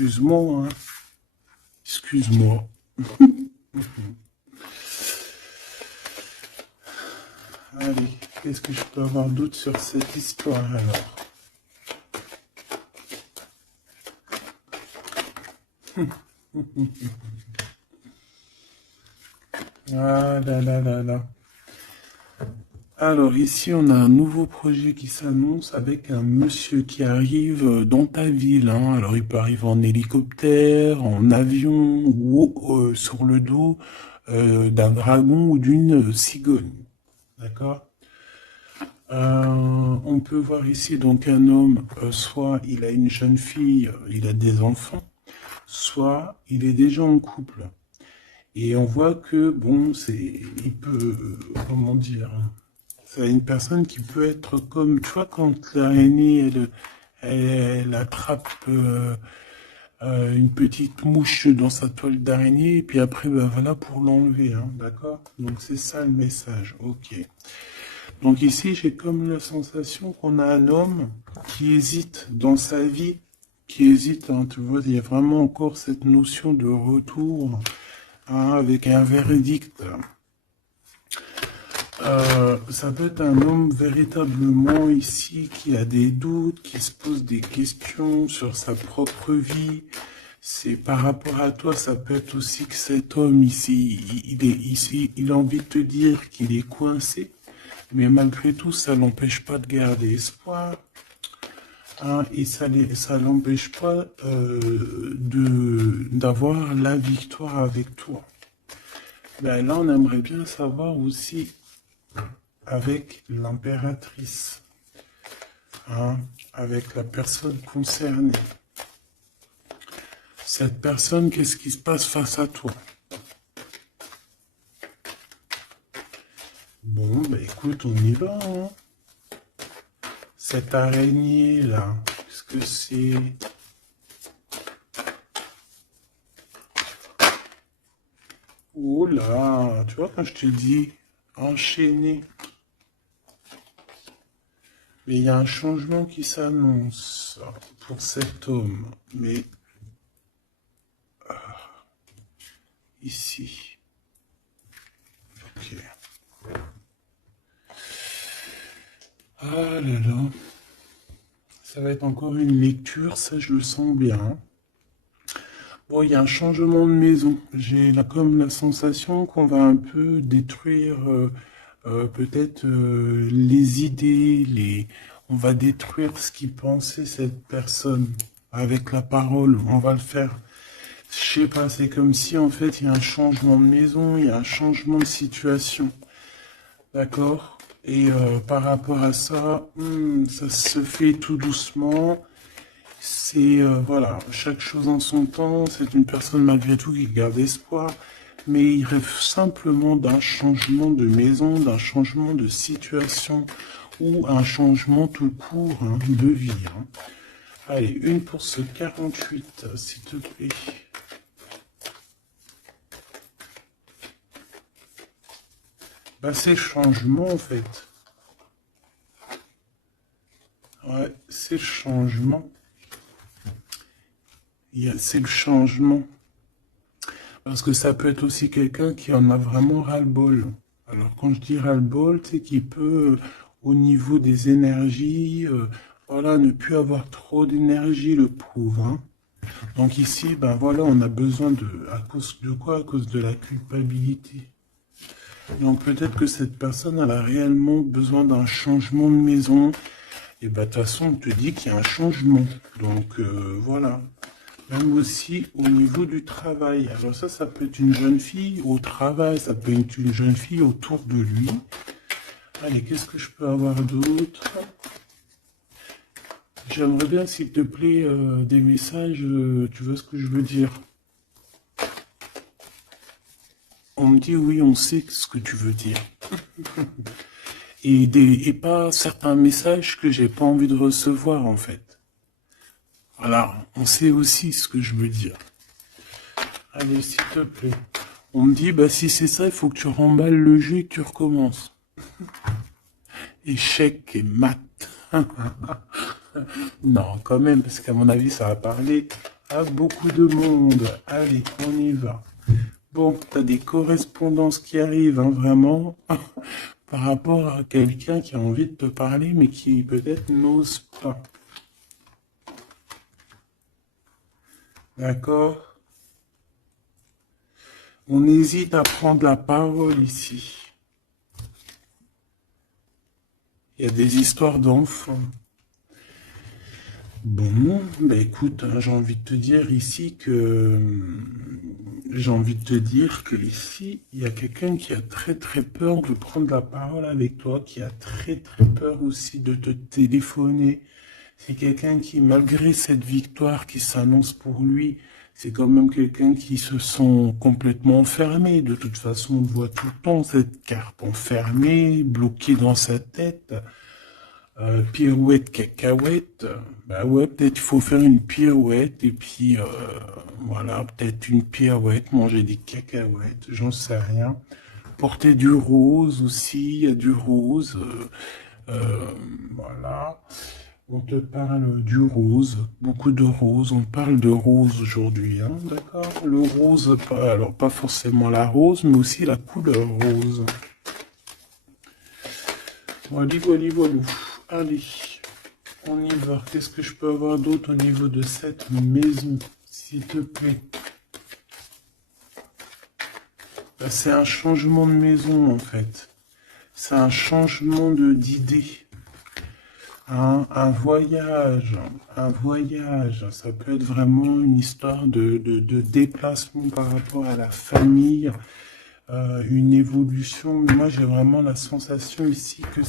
Excuse-moi, hein. Excuse-moi. Allez, qu'est-ce que je peux avoir d'autre sur cette histoire alors? Ah là là là là. Alors ici, on a un nouveau projet qui s'annonce avec un monsieur qui arrive dans ta ville, hein. Alors il peut arriver en hélicoptère, en avion ou sur le dos d'un dragon ou d'une cigogne. D'accord? On peut voir ici donc un homme, soit il a une jeune fille, il a des enfants, soit il est déjà en couple. Et on voit que, bon, il peut, comment dire, c'est une personne qui peut être comme, tu vois, quand l'araignée, elle attrape une petite mouche dans sa toile d'araignée, et puis après, ben voilà, pour l'enlever, hein, d'accord? Donc c'est ça le message, ok. Donc ici, j'ai comme la sensation qu'on a un homme qui hésite dans sa vie, qui hésite, hein, tu vois, il y a vraiment encore cette notion de retour, hein, avec un verdict. Ça peut être un homme véritablement ici qui a des doutes, qui se pose des questions sur sa propre vie. C'est par rapport à toi, ça peut être aussi que cet homme ici, il est ici, il a envie de te dire qu'il est coincé, mais malgré tout, ça l'empêche pas de garder espoir. Hein, et ça l'empêche pas d'avoir la victoire avec toi. Ben là, on aimerait bien savoir aussi avec l'impératrice, hein, avec la personne concernée. Cette personne, qu'est-ce qui se passe face à toi? Bon, ben écoute, on y va, hein. Cette araignée-là, qu'est-ce que c'est? Oh là, tu vois, quand je te dis enchaîné, mais il y a un changement qui s'annonce pour cet homme. Mais ici, ok. Ah là là, ça va être encore une lecture, ça je le sens bien. Bon, il y a un changement de maison. J'ai là comme la sensation qu'on va un peu détruire peut-être les idées, on va détruire ce qui pensait cette personne avec la parole. On va le faire. Je sais pas, c'est comme si en fait il y a un changement de maison, il y a un changement de situation. D'accord? Et par rapport à ça, ça se fait tout doucement. C'est, voilà, chaque chose en son temps. C'est une personne malgré tout qui garde espoir. Mais il rêve simplement d'un changement de maison, d'un changement de situation ou un changement tout court, hein, de vie, hein. Allez, une pour ce 48, s'il te plaît. Bah, c'est le changement en fait. Ouais, c'est le changement. C'est le changement. Parce que ça peut être aussi quelqu'un qui en a vraiment ras-le-bol. Alors quand je dis ras-le-bol, c'est qu'il peut, au niveau des énergies, voilà, ne plus avoir trop d'énergie, le pauvre, hein. Donc ici, ben voilà, on a besoin de... À cause de quoi? À cause de la culpabilité. Donc peut-être que cette personne, elle a réellement besoin d'un changement de maison. Et ben de toute façon, on te dit qu'il y a un changement. Donc voilà. Même aussi au niveau du travail. Alors ça peut être une jeune fille au travail, ça peut être une jeune fille autour de lui. Allez, qu'est-ce que je peux avoir d'autre? J'aimerais bien, s'il te plaît, des messages, tu vois ce que je veux dire? On me dit oui, on sait ce que tu veux dire. Et pas certains messages que j'ai pas envie de recevoir, en fait. Voilà, on sait aussi ce que je veux dire. Allez, s'il te plaît. On me dit, bah si c'est ça, il faut que tu remballes le jeu et que tu recommences. Échec et maths. Non, quand même, parce qu'à mon avis, ça va parler. à beaucoup de monde. Allez, on y va. Bon, t'as des correspondances qui arrivent, hein, vraiment, par rapport à quelqu'un qui a envie de te parler, mais qui peut-être n'ose pas. D'accord? On hésite à prendre la parole ici. Il y a des histoires d'enfants. Bon, bah écoute, hein, j'ai envie de te dire ici que ici, il y a quelqu'un qui a très très peur de prendre la parole avec toi, qui a très très peur aussi de te téléphoner. C'est quelqu'un qui, malgré cette victoire qui s'annonce pour lui, c'est quand même quelqu'un qui se sent complètement enfermé. De toute façon, on voit tout le temps cette carte enfermée, bloquée dans sa tête. Pirouette, cacahuète, bah ouais, peut-être il faut faire une pirouette et puis voilà, peut-être une pirouette, manger des cacahuètes, j'en sais rien. Porter du rose aussi, il y a du rose, voilà. On te parle du rose, beaucoup de rose, on parle de rose aujourd'hui, hein, d'accord? Le rose, alors pas forcément la rose, mais aussi la couleur rose. Voilà, voilà, voilà. Allez, on y va. Qu'est-ce que je peux avoir d'autre au niveau de cette maison, s'il te plaît? Ben, c'est un changement de maison, en fait. C'est un changement d'idée. Un voyage, ça peut être vraiment une histoire de déplacement par rapport à la famille, une évolution. Mais moi, j'ai vraiment la sensation ici que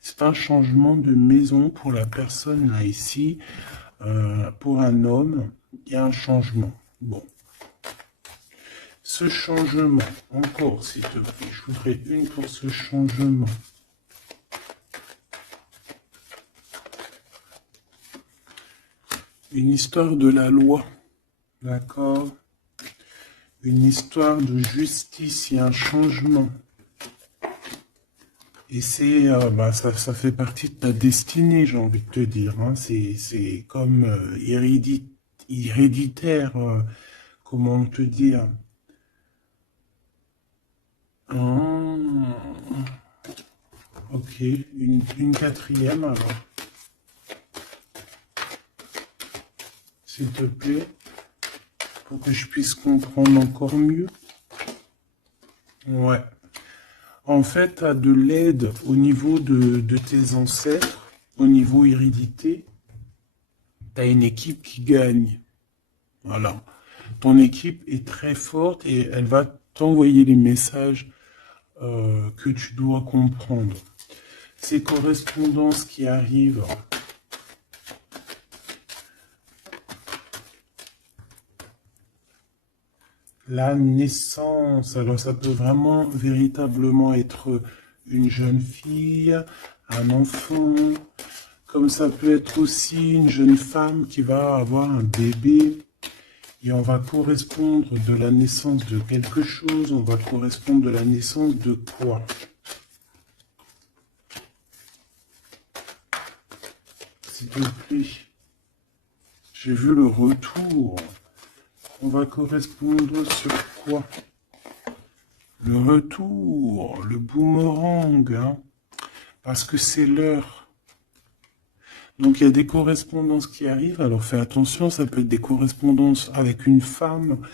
c'est un changement de maison pour la personne là ici. Pour un homme, il y a un changement. Bon. Ce changement, encore s'il te plaît, je voudrais une pour ce changement. Une histoire de la loi, d'accord? Une histoire de justice, il y a un changement. Et c'est, ça fait partie de ta destinée, j'ai envie de te dire. Hein. C'est comme héréditaire, comment te dire. Ok, une quatrième alors. S'il te plaît, pour que je puisse comprendre encore mieux. Ouais. En fait, tu as de l'aide au niveau de tes ancêtres, au niveau hérédité. Tu as une équipe qui gagne. Voilà. Ton équipe est très forte et elle va t'envoyer les messages que tu dois comprendre. Ces correspondances qui arrivent. La naissance, alors ça peut vraiment véritablement être une jeune fille, un enfant, comme ça peut être aussi une jeune femme qui va avoir un bébé, et on va correspondre de la naissance de quelque chose, on va correspondre de la naissance de quoi? S'il te plaît, j'ai vu le retour. On va correspondre sur quoi? Le retour, le boomerang, hein, parce que c'est l'heure. Donc il y a des correspondances qui arrivent, alors fais attention, ça peut être des correspondances avec une femme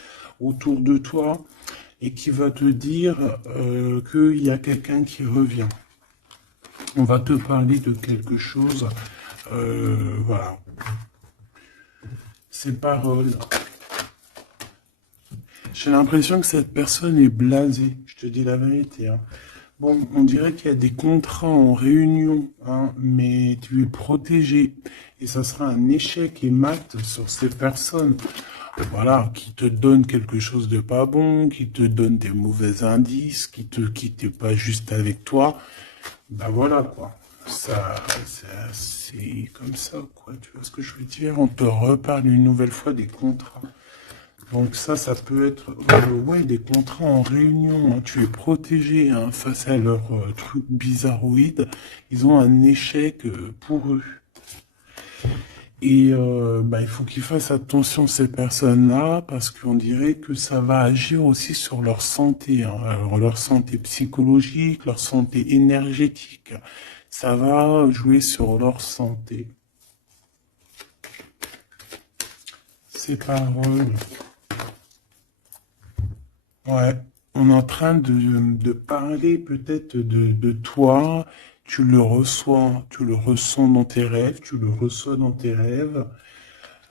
autour de toi et qui va te dire qu'il y a quelqu'un qui revient. On va te parler de quelque chose, voilà. Ces paroles. J'ai l'impression que cette personne est blasée, je te dis la vérité. Hein. Bon, on dirait qu'il y a des contrats en réunion, hein, mais tu es protégé. Et ça sera un échec et mat sur ces personnes, voilà, qui te donnent quelque chose de pas bon, qui te donnent des mauvais indices, qui te quittent pas juste avec toi. Ben voilà, quoi. Ça, c'est comme ça, quoi. Tu vois ce que je veux dire? On te reparle une nouvelle fois des contrats. Donc ça peut être ouais, des contrats en réunion. Hein. Tu es protégé hein, face à leurs trucs bizarroïdes. Ils ont un échec pour eux. Et il faut qu'ils fassent attention ces personnes-là parce qu'on dirait que ça va agir aussi sur leur santé, hein. Alors, leur santé psychologique, leur santé énergétique. Ça va jouer sur leur santé. Ces paroles. Ouais, on est en train de parler peut-être de toi, tu le ressens dans tes rêves, tu le reçois dans tes rêves.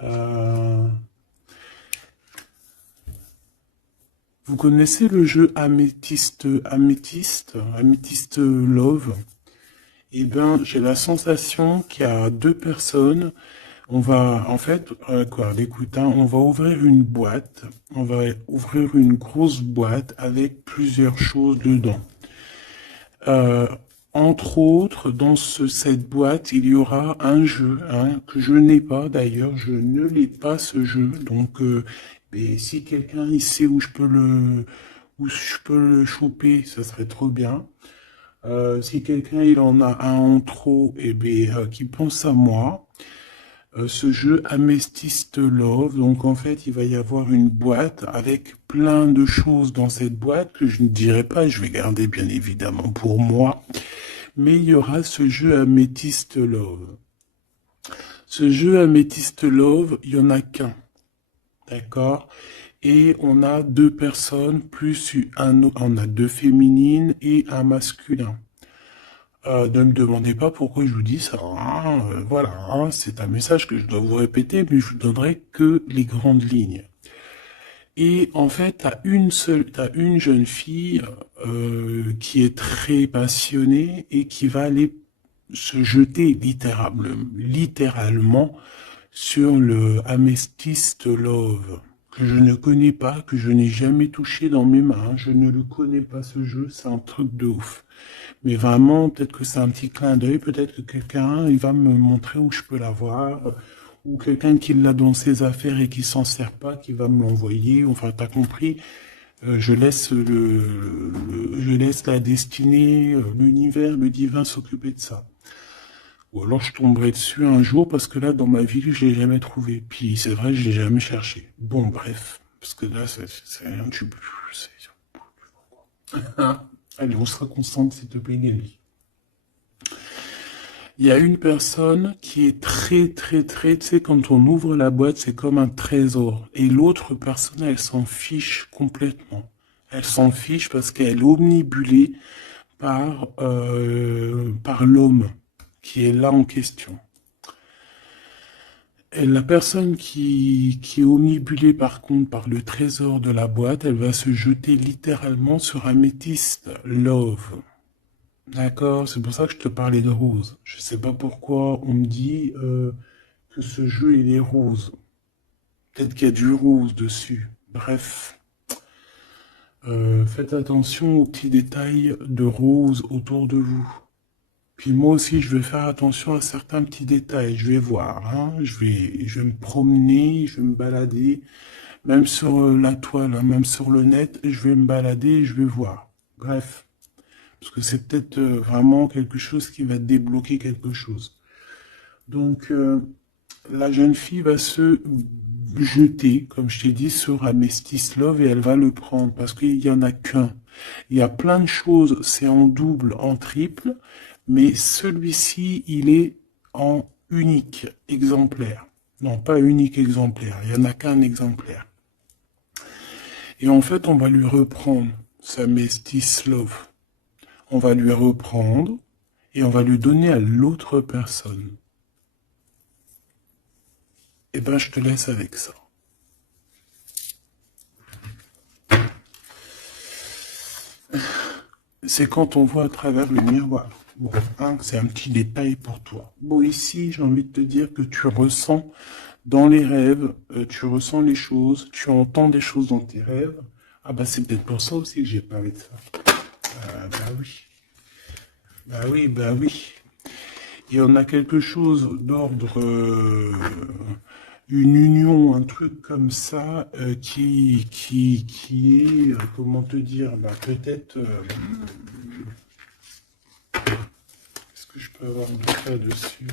Euh, vous connaissez le jeu Améthyste Love? Eh bien, j'ai la sensation qu'il y a deux personnes. On va, en fait, écoute, hein, on va ouvrir une boîte. On va ouvrir une grosse boîte avec plusieurs choses dedans. Euh, Entre autres, dans cette boîte, il y aura un jeu, hein, que je n'ai pas d'ailleurs, je ne l'ai pas ce jeu. Donc, mais si quelqu'un il sait où je peux le choper, ça serait trop bien. Si quelqu'un il en a un en trop, et qui pense à moi. Ce jeu Amethyst Love, donc en fait il va y avoir une boîte avec plein de choses dans cette boîte que je ne dirai pas, je vais garder bien évidemment pour moi, mais il y aura ce jeu Amethyst Love. Ce jeu Amethyst Love, il y en a qu'un, d'accord? Et on a deux personnes plus on a deux féminines et un masculin. Ne me demandez pas pourquoi je vous dis ça, hein. Voilà, hein, c'est un message que je dois vous répéter, mais je vous donnerai que les grandes lignes. Et en fait, t'as une jeune fille qui est très passionnée et qui va aller se jeter littéralement sur le Amethyst Love, que je ne connais pas, que je n'ai jamais touché dans mes mains. Je ne le connais pas ce jeu, c'est un truc de ouf. Mais vraiment, peut-être que c'est un petit clin d'œil, peut-être que quelqu'un, il va me montrer où je peux l'avoir, ou quelqu'un qui l'a dans ses affaires et qui s'en sert pas, qui va me l'envoyer. Enfin, t'as compris. Je laisse la destinée, l'univers, le divin s'occuper de ça. Ou alors je tomberai dessus un jour parce que là, dans ma vie, je l'ai jamais trouvé. Puis c'est vrai, je l'ai jamais cherché. Bon, bref, parce que là, c'est rien du tout. Allez, on sera constante, s'il te plaît, Gaby. Il y a une personne qui est très, tu sais, quand on ouvre la boîte, c'est comme un trésor. Et l'autre personne, elle s'en fiche complètement. Elle s'en fiche parce qu'elle est omnibulée par l'homme qui est là en question. Et la personne qui est omnibulée par contre par le trésor de la boîte, elle va se jeter littéralement sur Amethyst Love. D'accord, c'est pour ça que je te parlais de rose. Je sais pas pourquoi on me dit que ce jeu il est rose. Peut-être qu'il y a du rose dessus. Bref, faites attention aux petits détails de rose autour de vous. Puis moi aussi, je vais faire attention à certains petits détails. Je vais voir, hein. Je vais me promener, je vais me balader, même sur la toile, hein, même sur le net, je vais me balader et je vais voir. Bref. Parce que c'est peut-être vraiment quelque chose qui va débloquer quelque chose. Donc, la jeune fille va se jeter, comme je t'ai dit, sur Amethyst Love et elle va le prendre parce qu'il n'y en a qu'un. Il y a plein de choses, c'est en double, en triple, mais celui-ci, il est en unique exemplaire. Non, pas unique exemplaire, il n'y en a qu'un exemplaire. Et en fait, on va lui reprendre sa Amethyst Love. On va lui reprendre et on va lui donner à l'autre personne. Eh ben, je te laisse avec ça. C'est quand on voit à travers le miroir. Bon, hein, c'est un petit détail pour toi. Bon, ici, j'ai envie de te dire que tu ressens dans les rêves, tu ressens les choses, tu entends des choses dans tes rêves. Ah bah c'est peut-être pour ça aussi que j'ai parlé de ça. Bah oui. Bah oui, bah oui. Et on a quelque chose d'ordre, une union, un truc comme ça, qui est, comment te dire, bah peut-être, est-ce que je peux avoir de ça dessus?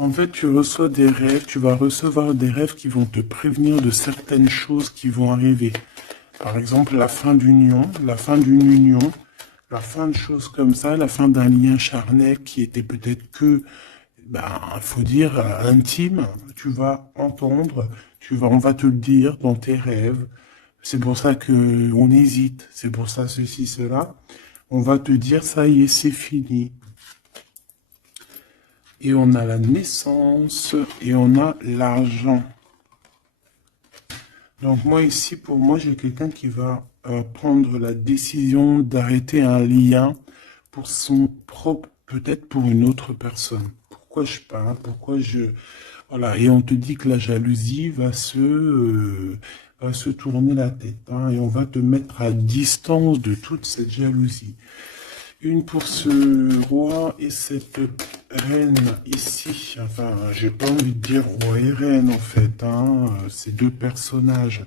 En fait, tu reçois des rêves, tu vas recevoir des rêves qui vont te prévenir de certaines choses qui vont arriver. Par exemple, la fin d'union, la fin d'une union, la fin de choses comme ça, la fin d'un lien charnel qui était peut-être que, ben, faut dire, intime. Tu vas entendre, on va te le dire dans tes rêves. C'est pour ça que on hésite. C'est pour ça ceci, cela. On va te dire, ça y est, c'est fini. Et on a la naissance et on a l'argent. Donc moi ici, pour moi, j'ai quelqu'un qui va prendre la décision d'arrêter un lien pour son propre, peut-être pour une autre personne. Pourquoi je parle, pourquoi je... Voilà, et on te dit que la jalousie va se tourner la tête, hein, et on va te mettre à distance de toute cette jalousie. Une pour ce roi et cette reine ici. Enfin, j'ai pas envie de dire roi et reine en fait, hein. Ces deux personnages.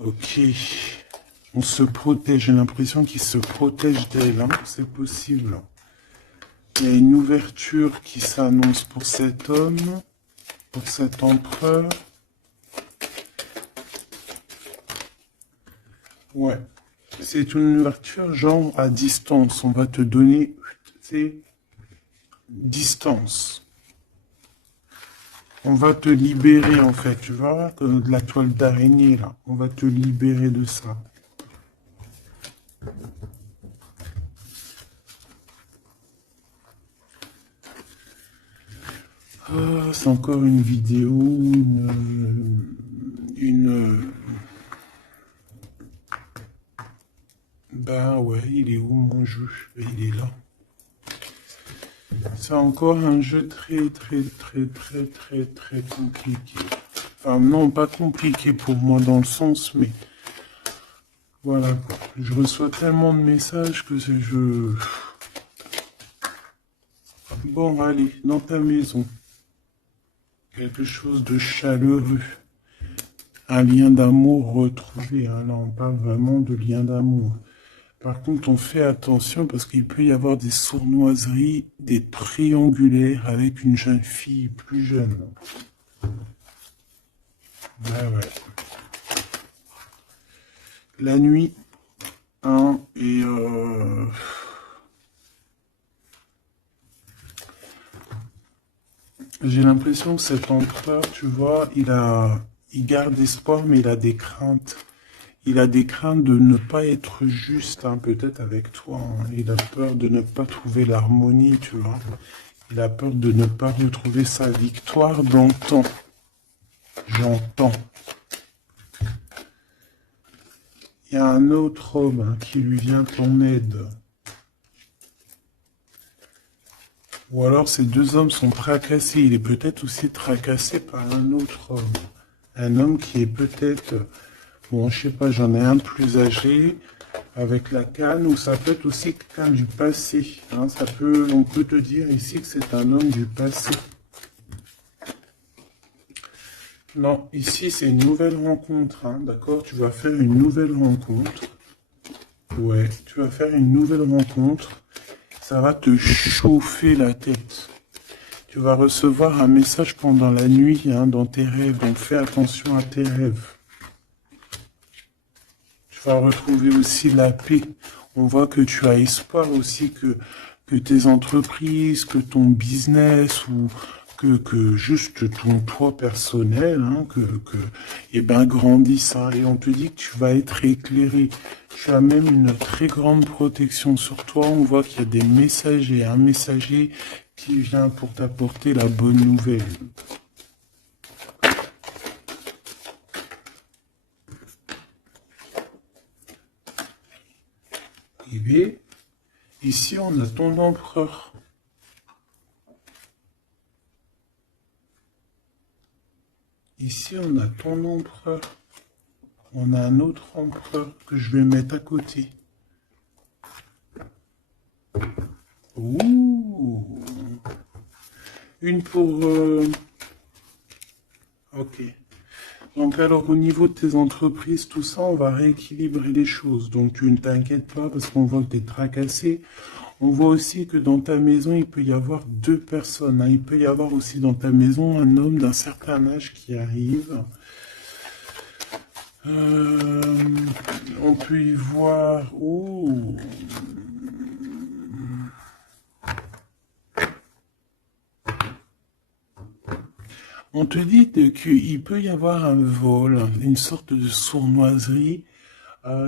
Ok. On se protège. J'ai l'impression qu'ils se protègent d'elle, hein. C'est possible. Il y a une ouverture qui s'annonce pour cet homme, pour cet empereur. Ouais. C'est une ouverture genre à distance. On va te donner, c'est distance. On va te libérer en fait, tu vois, de la toile d'araignée là. On va te libérer de ça. Ah, c'est encore une vidéo, Ben ouais, il est où mon jeu? Il est là. C'est encore un jeu très compliqué. Enfin non, pas compliqué pour moi dans le sens, mais voilà quoi. Je reçois tellement de messages que c'est je... Bon, allez, dans ta maison. Quelque chose de chaleureux. Un lien d'amour retrouvé. Hein. Là, on parle vraiment de lien d'amour. Par contre, on fait attention parce qu'il peut y avoir des sournoiseries, des triangulaires avec une jeune fille plus jeune. Ouais. La nuit, hein, et j'ai l'impression que cet empereur, tu vois, il garde espoir, mais il a des craintes. Il a des craintes de ne pas être juste, hein, peut-être avec toi. Hein. Il a peur de ne pas trouver l'harmonie, tu vois. Il a peur de ne pas retrouver sa victoire dans le temps. J'entends. Il y a un autre homme, hein, qui lui vient en aide. Ou alors ces deux hommes sont tracassés. Il est peut-être aussi tracassé par un autre homme. Un homme qui est peut-être... Bon, je sais pas, j'en ai un plus âgé, avec la canne, ou ça peut être aussi quelqu'un du passé. Hein, on peut te dire ici que c'est un homme du passé. Non, ici c'est une nouvelle rencontre, hein, d'accord? Tu vas faire une nouvelle rencontre. Ouais, tu vas faire une nouvelle rencontre. Ça va te chauffer la tête. Tu vas recevoir un message pendant la nuit, hein, dans tes rêves, donc fais attention à tes rêves. Tu vas retrouver aussi la paix. On voit que tu as espoir aussi que tes entreprises, que ton business ou que juste ton toi personnel, hein, eh ben, grandisse. Hein, et on te dit que tu vas être éclairé. Tu as même une très grande protection sur toi. On voit qu'il y a des messagers, un messager qui vient pour t'apporter la bonne nouvelle. Et bien, ici, on a ton empereur. Ici, on a ton empereur. On a un autre empereur que je vais mettre à côté. Ouh. Une pour... Ok. Donc alors au niveau de tes entreprises, tout ça, on va rééquilibrer les choses. Donc tu ne t'inquiètes pas parce qu'on voit que tu es tracassé. On voit aussi que dans ta maison, il peut y avoir deux personnes, hein. Il peut y avoir aussi dans ta maison un homme d'un certain âge qui arrive. Euh, on peut y voir... Oh, on te dit qu'il peut y avoir un vol, une sorte de sournoiserie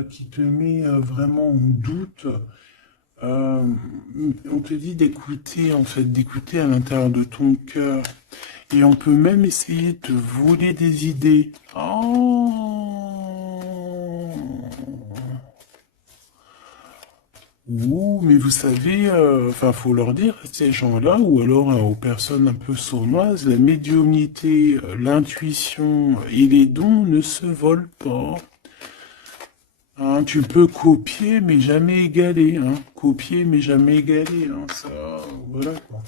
qui te met vraiment en doute. Euh, on te dit d'écouter, en fait, d'écouter à l'intérieur de ton cœur. Et on peut même essayer de te voler des idées. Oh. Ouh, mais vous savez, enfin, faut leur dire à ces gens-là, ou alors aux personnes un peu sournoises, la médiumnité, l'intuition et les dons ne se volent pas. Hein, tu peux copier, mais jamais égaler. Hein. Copier, mais jamais égaler. Hein. Ça, voilà quoi.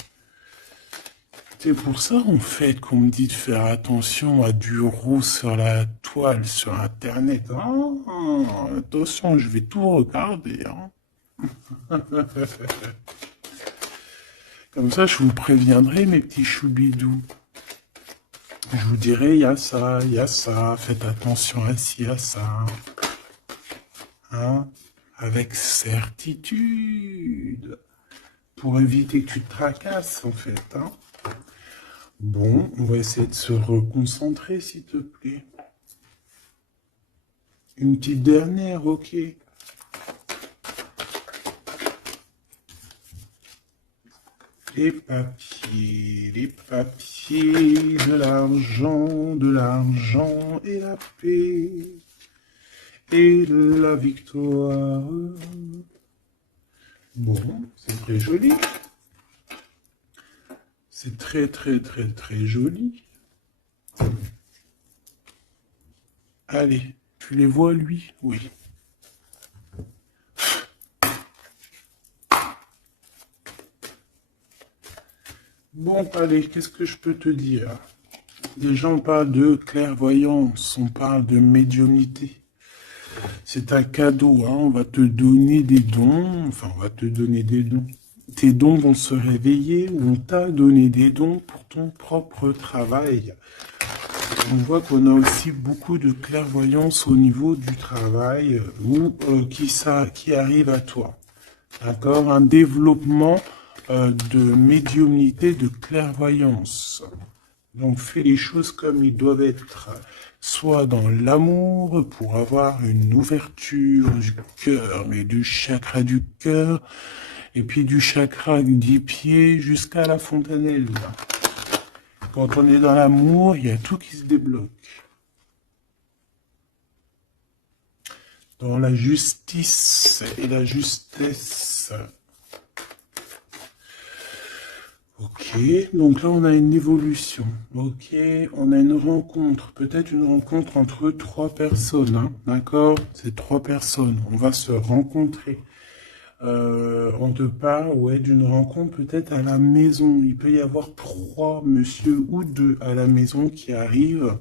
C'est pour ça, en fait, qu'on me dit de faire attention à du rouge sur la toile, sur Internet. Ah, attention, je vais tout regarder. Hein. Comme ça, je vous préviendrai, mes petits choubidous. Je vous dirai, il y a ça, faites attention à ci, à ça. Hein, avec certitude. Pour éviter que tu te tracasses, en fait. Hein. Bon, on va essayer de se reconcentrer, s'il te plaît. Une petite dernière, ok. Les papiers, de l'argent et la paix. Et la victoire. Bon, c'est très joli. C'est très, très, très, très joli. Allez, tu les vois, lui? Oui. Bon, allez, qu'est-ce que je peux te dire? Déjà, on parle de clairvoyance, on parle de médiumnité. C'est un cadeau, hein, on va te donner des dons, enfin, on va te donner des dons. Tes dons vont se réveiller, ou on t'a donné des dons pour ton propre travail. On voit qu'on a aussi beaucoup de clairvoyance au niveau du travail qui arrive à toi. D'accord? Un développement de médiumnité, de clairvoyance. Donc fais les choses comme ils doivent être. Soit dans l'amour pour avoir une ouverture du cœur, mais du chakra du cœur, et puis du chakra des pieds jusqu'à la fontanelle. Quand on est dans l'amour, il y a tout qui se débloque. Dans la justice et la justesse. Ok, donc là on a une évolution. Ok, on a une rencontre, peut-être une rencontre entre trois personnes, hein, d'accord? C'est trois personnes, on va se rencontrer. On te parle, ouais, d'une rencontre peut-être à la maison. Il peut y avoir trois monsieur ou deux à la maison qui arrivent.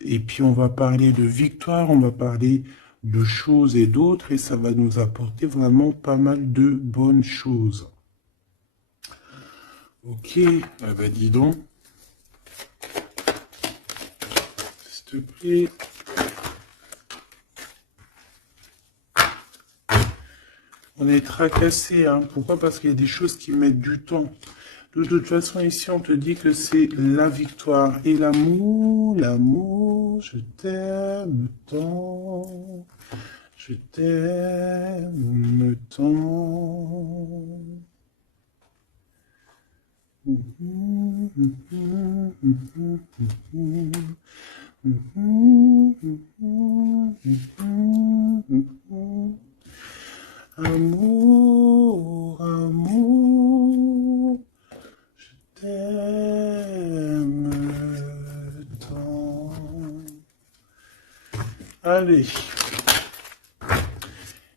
Et puis on va parler de victoire, on va parler de choses et d'autres, et ça va nous apporter vraiment pas mal de bonnes choses. Ok, ah bah dis donc. S'il te plaît. On est tracassé, hein. Pourquoi? Parce qu'il y a des choses qui mettent du temps. De toute façon, ici, on te dit que c'est la victoire et l'amour. L'amour, je t'aime tant. Je t'aime tant. Amour, amour, je t'aime tant. Allez.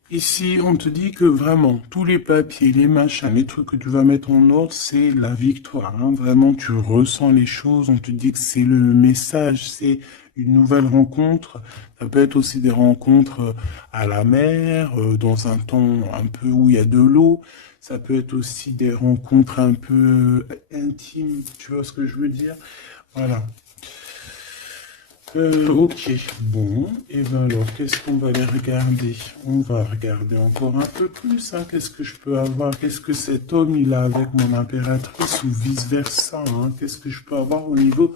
Ici, on te dit que vraiment, tous les papiers, les machins, les trucs que tu vas mettre en ordre, c'est la victoire. Hein. Vraiment, tu ressens les choses, on te dit que c'est le message, c'est une nouvelle rencontre. Ça peut être aussi des rencontres à la mer, dans un temps un peu où il y a de l'eau. Ça peut être aussi des rencontres un peu intimes, tu vois ce que je veux dire? Voilà. Ok, bon, et ben alors, qu'est-ce qu'on va aller regarder? On va regarder encore un peu plus, hein. Qu'est-ce que je peux avoir? Qu'est-ce que cet homme, il a avec mon impératrice ou vice-versa, hein? Qu'est-ce que je peux avoir au niveau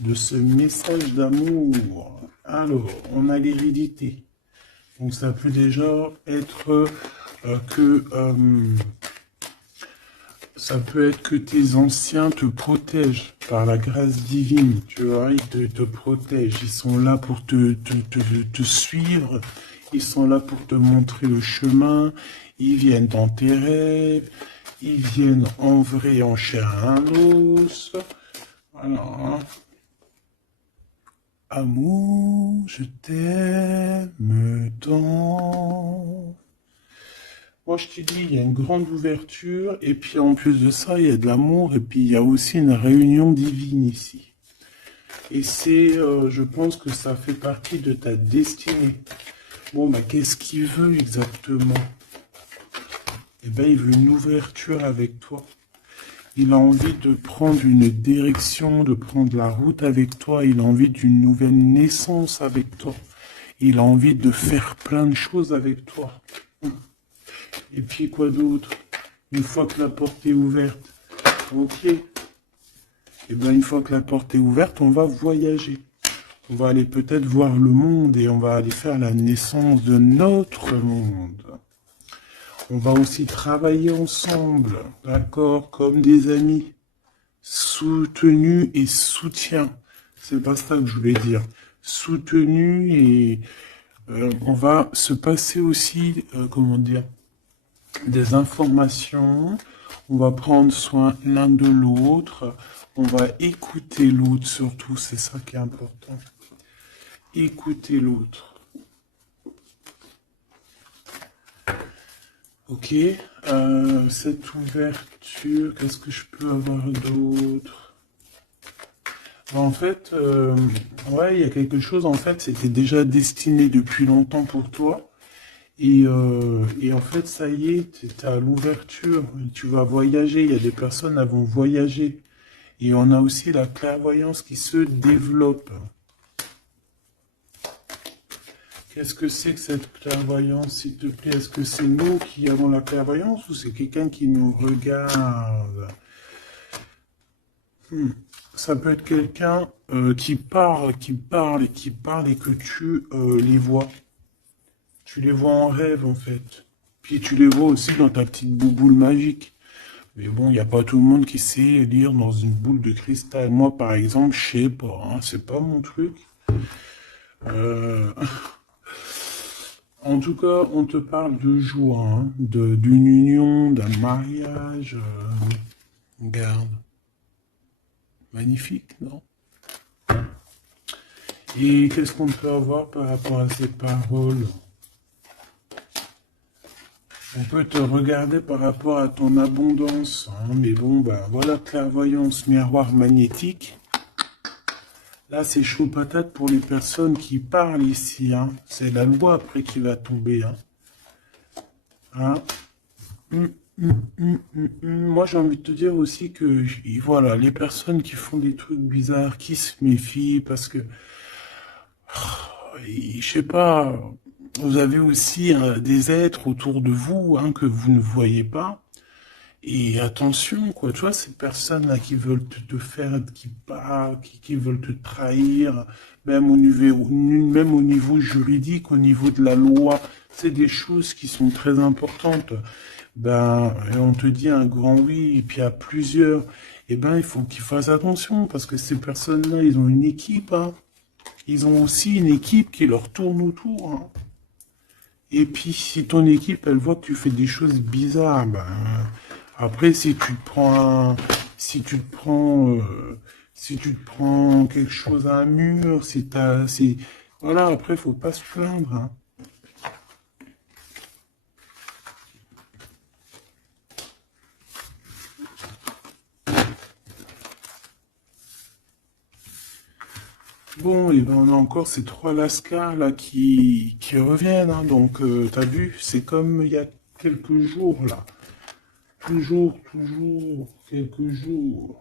de ce message d'amour? Alors, on a l'hérédité. Donc, ça peut déjà être que... ça peut être que tes anciens te protègent par la grâce divine, tu vois, ils te protègent, ils sont là pour te suivre, ils sont là pour te montrer le chemin, ils viennent dans tes rêves, ils viennent en vrai, en chair et en os. Voilà, hein. Amour, je t'aime tant. Moi, je te dis, il y a une grande ouverture, et puis en plus de ça, il y a de l'amour, et puis il y a aussi une réunion divine ici. Et c'est, je pense que ça fait partie de ta destinée. Bon, bah, qu'est-ce qu'il veut exactement? Eh ben, il veut une ouverture avec toi. Il a envie de prendre une direction, de prendre la route avec toi. Il a envie d'une nouvelle naissance avec toi. Il a envie de faire plein de choses avec toi. Et puis quoi d'autre? Une fois que la porte est ouverte, ok. Et bien une fois que la porte est ouverte, on va voyager. On va aller peut-être voir le monde et on va aller faire la naissance de notre monde. On va aussi travailler ensemble, d'accord, comme des amis, soutenus et soutien. C'est pas ça que je voulais dire. Soutenus et on va se passer aussi, comment dire, des informations, on va prendre soin l'un de l'autre, on va écouter l'autre surtout, c'est ça qui est important. Écouter l'autre. Ok, cette ouverture, qu'est-ce que je peux avoir d'autre? En fait, ouais, il y a quelque chose, en fait, c'était déjà destiné depuis longtemps pour toi. Et en fait, ça y est, tu à l'ouverture, tu vas voyager, il y a des personnes qui vont voyager. Et on a aussi la clairvoyance qui se développe. Qu'est-ce que c'est que cette clairvoyance, s'il te plaît? Est-ce que c'est nous qui avons la clairvoyance ou c'est quelqu'un qui nous regarde? Ça peut être quelqu'un qui parle, qui parle et qui parle et que tu les vois. Tu les vois en rêve, en fait. Puis tu les vois aussi dans ta petite bouboule magique. Mais bon, il n'y a pas tout le monde qui sait lire dans une boule de cristal. Moi, par exemple, je sais pas, hein, c'est pas mon truc. Euh, En tout cas, on te parle de joie, hein, d'une union, d'un mariage. Regarde. Magnifique, non? Et qu'est-ce qu'on peut avoir par rapport à ces paroles? On peut te regarder par rapport à ton abondance, hein, mais bon, bah voilà, clairvoyance, miroir magnétique. Là, c'est chaud patate pour les personnes qui parlent ici, hein. C'est la loi après qui va tomber, hein. Hein. Moi, j'ai envie de te dire aussi que, voilà, les personnes qui font des trucs bizarres, qui se méfient, parce que, je sais pas, vous avez aussi des êtres autour de vous, hein, que vous ne voyez pas. Et attention, quoi, tu vois, ces personnes-là qui veulent te faire, qui parlent, qui veulent te trahir, même au niveau juridique, au niveau de la loi, c'est des choses qui sont très importantes. Ben, et on te dit un grand oui, et puis à plusieurs, eh ben, il faut qu'ils fassent attention, parce que ces personnes-là, ils ont une équipe, hein. Ils ont aussi une équipe qui leur tourne autour, hein. Et puis, si ton équipe, elle voit que tu fais des choses bizarres, ben, après, si tu te prends quelque chose à un mur, voilà, après, faut pas se plaindre, hein. bon, et ben on a encore ces trois lascars là qui reviennent, hein. Donc t'as vu, c'est comme il y a quelques jours là. Toujours, toujours, quelques jours.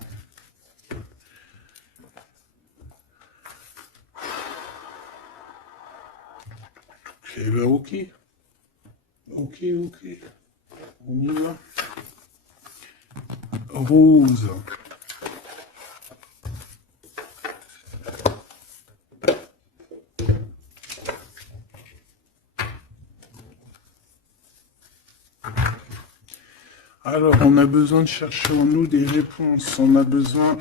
Eh ben ok, ok, ok. On y va. Rose. Alors, on a besoin de chercher en nous des réponses. On a besoin...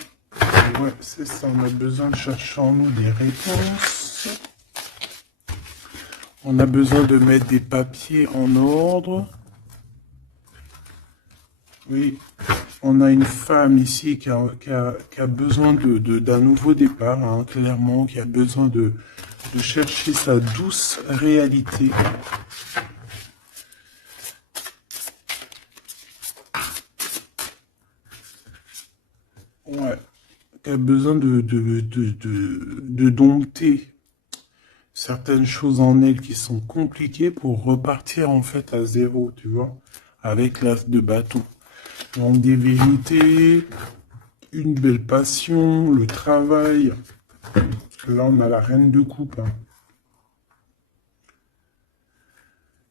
Ouais, c'est ça, on a besoin de chercher en nous des réponses. On a besoin de mettre des papiers en ordre. Oui, on a une femme ici qui a besoin d'un nouveau départ, hein, clairement, qui a besoin de chercher sa douce réalité. Ouais, qui a besoin de dompter certaines choses en elle qui sont compliquées pour repartir en fait à zéro, tu vois, avec l'as de bâton. Donc des vérités, une belle passion, le travail. Là, on a la reine de coupe, hein.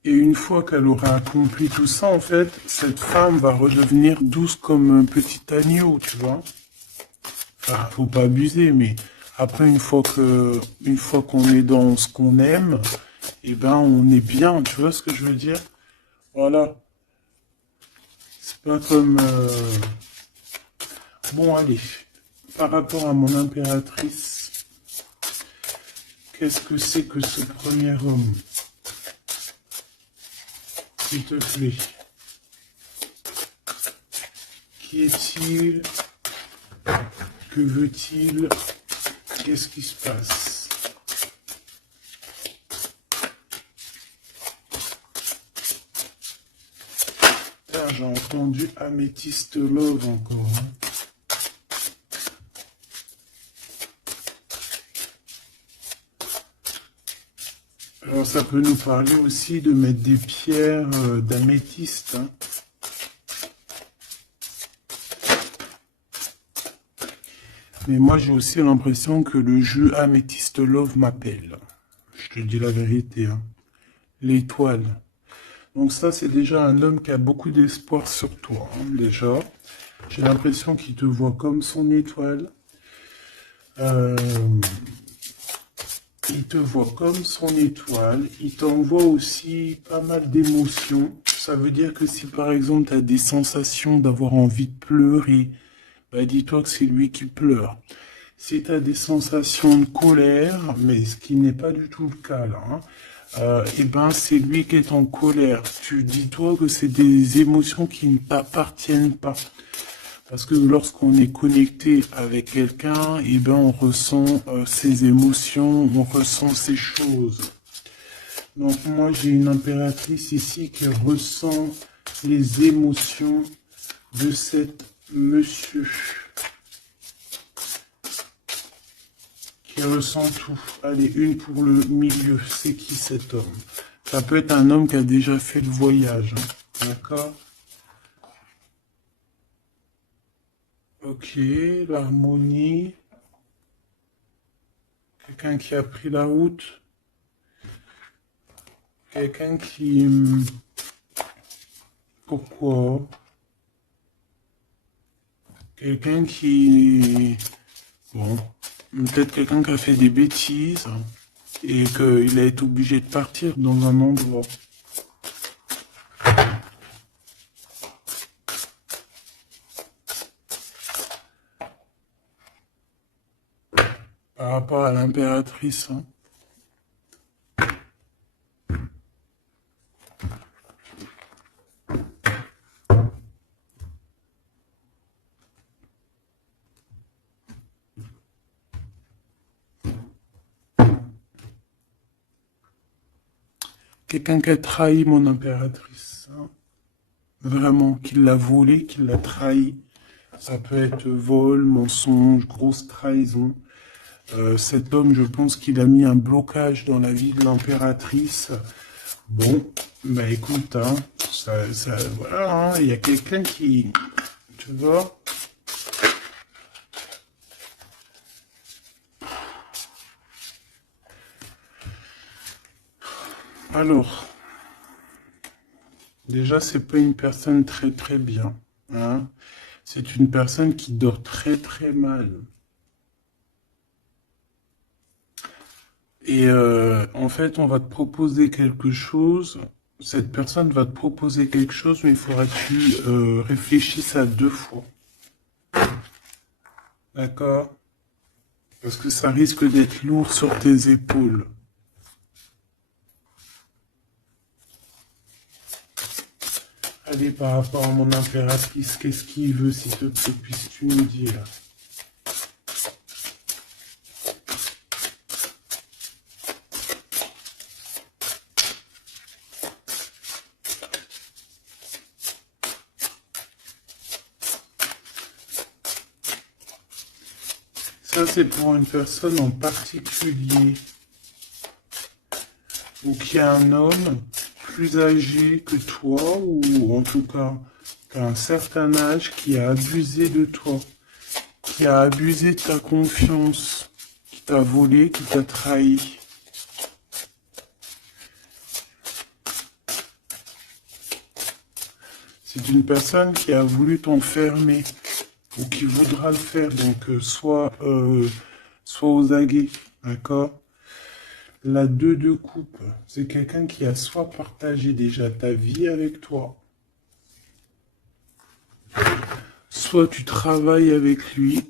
Et une fois qu'elle aura accompli tout ça, en fait, cette femme va redevenir douce comme un petit agneau, tu vois. Enfin, faut pas abuser, mais après, une fois qu'on est dans ce qu'on aime, eh ben, on est bien, tu vois ce que je veux dire? Voilà. C'est pas comme... Bon, allez. Par rapport à mon impératrice, qu'est-ce que c'est que ce premier homme? S'il te plaît. Qui est-il? Que veut-il? Qu'est-ce qui se passe? J'ai entendu Améthyste Love encore, hein. Alors ça peut nous parler aussi de mettre des pierres d'améthyste, hein. Mais moi j'ai aussi l'impression que le jeu Améthyste Love m'appelle. Je te dis la vérité, hein. L'étoile. Donc ça c'est déjà un homme qui a beaucoup d'espoir sur toi, hein, déjà. J'ai l'impression qu'il te voit comme son étoile. Il te voit comme son étoile. Il t'envoie aussi pas mal d'émotions. Ça veut dire que si par exemple tu as des sensations d'avoir envie de pleurer, bah dis-toi que c'est lui qui pleure. Si tu as des sensations de colère, mais ce qui n'est pas du tout le cas là, hein, et ben c'est lui qui est en colère. Tu dis-toi que c'est des émotions qui ne t'appartiennent pas. Parce que lorsqu'on est connecté avec quelqu'un, et ben on ressent ses émotions, on ressent ses choses. Donc moi j'ai une impératrice ici qui ressent les émotions de cet monsieur. Qui ressent tout. Allez, une pour le milieu. C'est qui cet homme? Ça peut être un homme qui a déjà fait le voyage, hein. D'accord? Ok, l'harmonie. Quelqu'un qui a pris la route. Quelqu'un qui... Pourquoi? Quelqu'un qui... Bon, peut-être quelqu'un qui a fait des bêtises et qu'il a été obligé de partir dans un endroit. Par rapport à l'impératrice, hein. Quelqu'un qui a trahi mon impératrice, hein. Vraiment, qui l'a volé, qui l'a trahi. Ça peut être vol, mensonge, grosse trahison. Cet homme, je pense qu'il a mis un blocage dans la vie de l'impératrice. Bon, bah écoute, hein, voilà, hein, il y a quelqu'un qui, tu vois. Alors, déjà, c'est pas une personne très très bien, hein. C'est une personne qui dort très très mal. Et en fait, on va te proposer quelque chose. Cette personne va te proposer quelque chose, mais il faudra que tu réfléchisses à deux fois. D'accord? Parce que ça risque d'être lourd sur tes épaules. Allez, par rapport à mon impératrice, qu'est-ce qu'il veut, s'il te plaît, puisses-tu me dire? Ça, c'est pour une personne en particulier, ou qui a un homme plus âgé que toi, ou en tout cas, qu'à un certain âge, qui a abusé de toi, qui a abusé de ta confiance, qui t'a volé, qui t'a trahi. C'est une personne qui a voulu t'enfermer, ou qui voudra le faire, donc soit aux aguets, d'accord? La 2 de coupe, c'est quelqu'un qui a soit partagé déjà ta vie avec toi, soit tu travailles avec lui.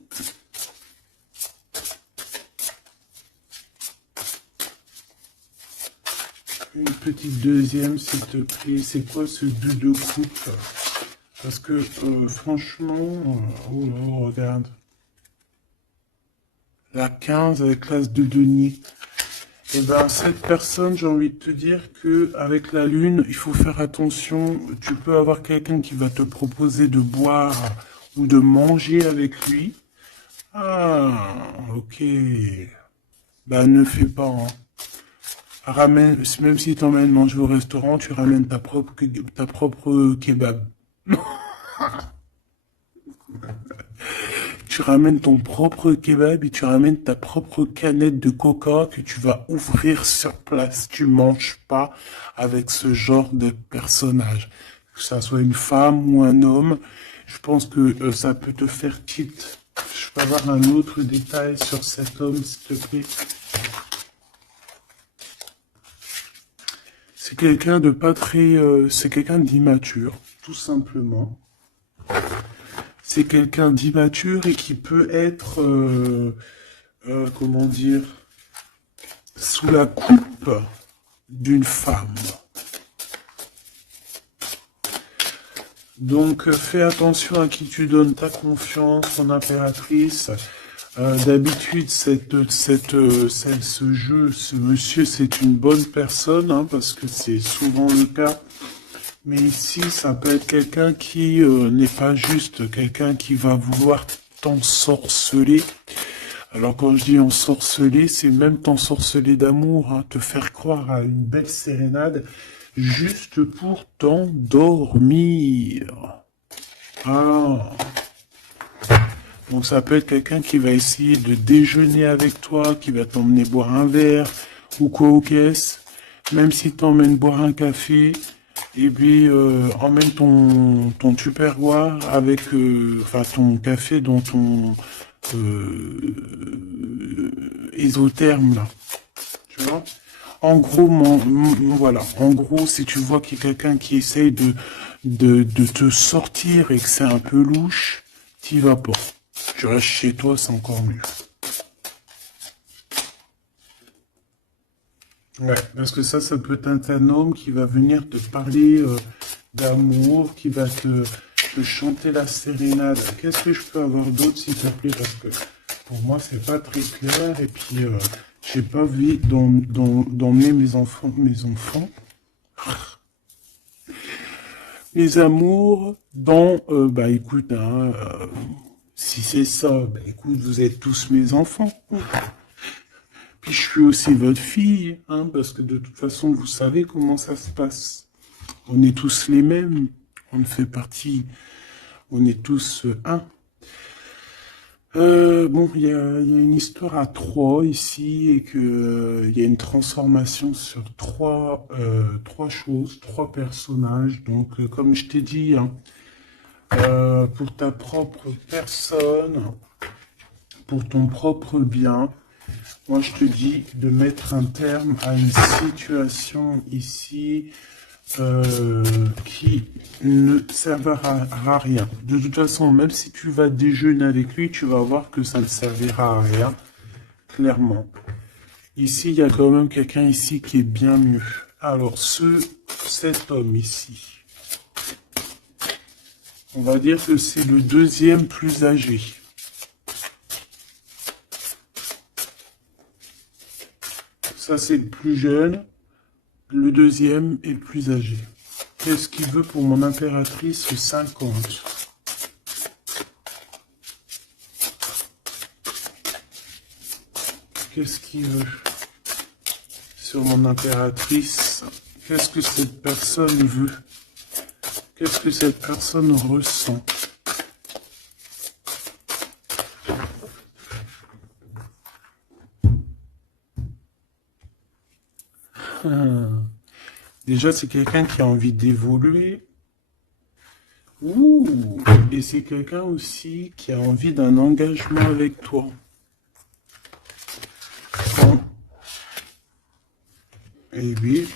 Une petite deuxième, s'il te plaît. C'est quoi ce 2 de coupe? Parce que franchement, oh là, regarde. La 15 avec l'as de denier. Et ben cette personne, j'ai envie de te dire que avec la lune, il faut faire attention. Tu peux avoir quelqu'un qui va te proposer de boire ou de manger avec lui. Ah, ok. Bah ne fais pas, hein. Ramène, même si t'emmènes manger au restaurant, tu ramènes ta propre kebab. Tu ramènes ton propre kebab et tu ramènes ta propre canette de coca que tu vas ouvrir sur place. Tu manges pas avec ce genre de personnage. Que ça soit une femme ou un homme, je pense que ça peut te faire tilt. Je peux avoir un autre détail sur cet homme, s'il te plaît. C'est quelqu'un de pas très... c'est quelqu'un d'immature, tout simplement. C'est quelqu'un d'immature et qui peut être, comment dire, sous la coupe d'une femme. Donc fais attention à qui tu donnes ta confiance, ton impératrice. D'habitude, ce jeu, ce monsieur, c'est une bonne personne, hein, parce que c'est souvent le cas. Mais ici, ça peut être quelqu'un qui n'est pas juste, quelqu'un qui va vouloir t'ensorceler. Alors quand je dis ensorceler, c'est même t'ensorceler d'amour, hein, te faire croire à une belle sérénade, juste pour t'endormir. Ah. Donc ça peut être quelqu'un qui va essayer de déjeuner avec toi, qui va t'emmener boire un verre, ou quoi aux caisses. Même si t'emmènes boire un café, et puis emmène ton tupperware avec, enfin ton café dans ton isotherme là. Tu vois? En gros, voilà. En gros, si tu vois qu'il y a quelqu'un qui essaye de te sortir et que c'est un peu louche, t'y vas pas. Tu restes chez toi, c'est encore mieux. Ouais, parce que ça peut être un homme qui va venir te parler d'amour, qui va te chanter la sérénade. Qu'est-ce que je peux avoir d'autre, s'il te plaît? Parce que pour moi, c'est pas très clair. Et puis, j'ai pas envie d'emmener mes amours dans, bah écoute, hein, si c'est ça, bah écoute, vous êtes tous mes enfants. Puis je suis aussi votre fille, hein, parce que de toute façon, vous savez comment ça se passe. On est tous les mêmes. On fait partie, on est tous un. Bon, il y a une histoire à trois ici et que il y a une transformation sur trois choses, trois personnages. Donc, comme je t'ai dit, hein, pour ta propre personne, pour ton propre bien, moi je te dis de mettre un terme à une situation ici qui ne servira à rien. De toute façon, même si tu vas déjeuner avec lui, tu vas voir que ça ne servira à rien, clairement. Ici, il y a quand même quelqu'un ici qui est bien mieux. Alors, cet homme ici, on va dire que c'est le deuxième plus âgé. Ça, c'est le plus jeune. Le deuxième est le plus âgé. Qu'est-ce qu'il veut pour mon impératrice 50? Qu'est-ce qu'il veut sur mon impératrice? Qu'est-ce que cette personne veut? Qu'est-ce que cette personne ressent? Déjà, c'est quelqu'un qui a envie d'évoluer. Ouh, et c'est quelqu'un aussi qui a envie d'un engagement avec toi. Et oui,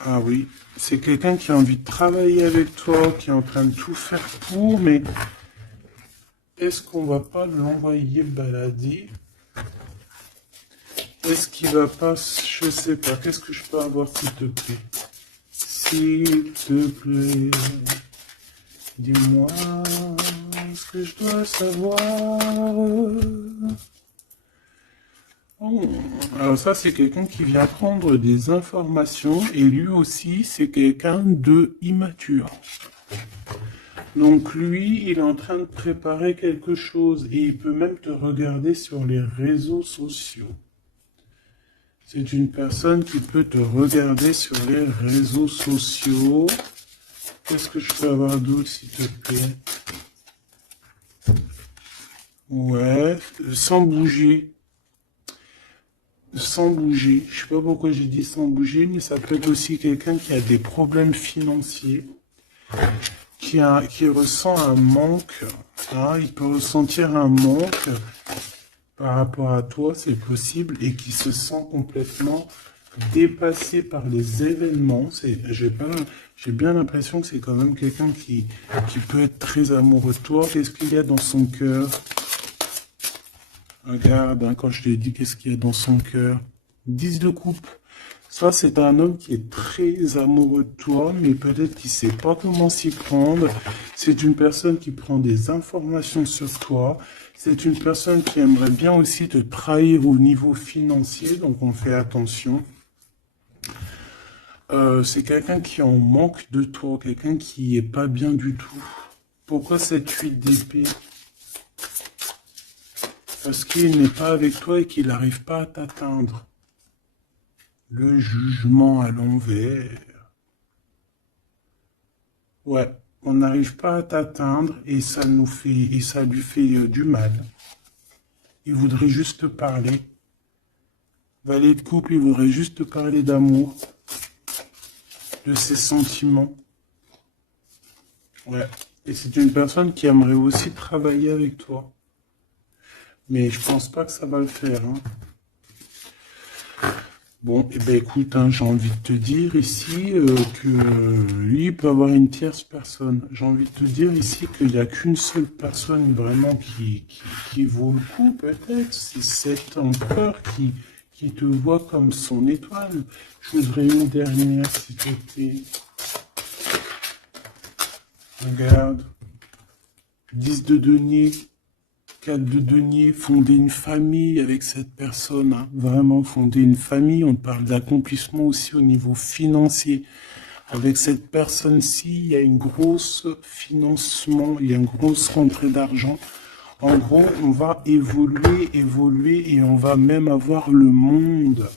ah oui, c'est quelqu'un qui a envie de travailler avec toi, qui est en train de tout faire pour, mais est-ce qu'on va pas l'envoyer balader? Est-ce qu'il va pas, je sais pas, qu'est-ce que je peux avoir s'il te plaît? S'il te plaît, dis-moi ce que je dois savoir. Oh, alors ça, c'est quelqu'un qui vient prendre des informations et lui aussi, c'est quelqu'un de immature. Donc lui, il est en train de préparer quelque chose et il peut même te regarder sur les réseaux sociaux. C'est une personne qui peut te regarder sur les réseaux sociaux. Qu'est-ce que je peux avoir d'autre, s'il te plaît? Ouais, sans bouger. Sans bouger. Je sais pas pourquoi j'ai dit sans bouger, mais ça peut être aussi quelqu'un qui a des problèmes financiers, qui ressent un manque. Hein, il peut ressentir un manque par rapport à toi, c'est possible, et qui se sent complètement dépassé par les événements. J'ai bien l'impression que c'est quand même quelqu'un qui peut être très amoureux de toi. Qu'est-ce qu'il y a dans son cœur? Regarde, hein, quand je te dis qu'est-ce qu'il y a dans son cœur. 10 de coupe. Ça, c'est un homme qui est très amoureux de toi, mais peut-être qu'il ne sait pas comment s'y prendre. C'est une personne qui prend des informations sur toi. C'est une personne qui aimerait bien aussi te trahir au niveau financier, donc on fait attention. C'est quelqu'un qui en manque de toi, quelqu'un qui est pas bien du tout. Pourquoi cette 8 d'épée? Parce qu'il n'est pas avec toi et qu'il n'arrive pas à t'atteindre. Le jugement à l'envers. Ouais, on n'arrive pas à t'atteindre et ça lui fait du mal. Il voudrait juste te parler. Valet de coupe, il voudrait juste te parler d'amour, de ses sentiments. Ouais, et c'est une personne qui aimerait aussi travailler avec toi. Mais je pense pas que ça va le faire. Hein. Bon, eh ben écoute, hein, j'ai envie de te dire ici que lui peut avoir une tierce personne. J'ai envie de te dire ici qu'il n'y a qu'une seule personne vraiment qui vaut le coup, peut-être. C'est cet empereur qui te voit comme son étoile. Je voudrais une dernière, s'il te plaît. Regarde. 10 de denier. 4 de denier, fonder une famille avec cette personne, hein. Vraiment fonder une famille, on parle d'accomplissement aussi au niveau financier. Avec cette personne-ci, il y a une grosse financement, il y a une grosse rentrée d'argent. En gros, on va évoluer, évoluer, et on va même avoir le monde.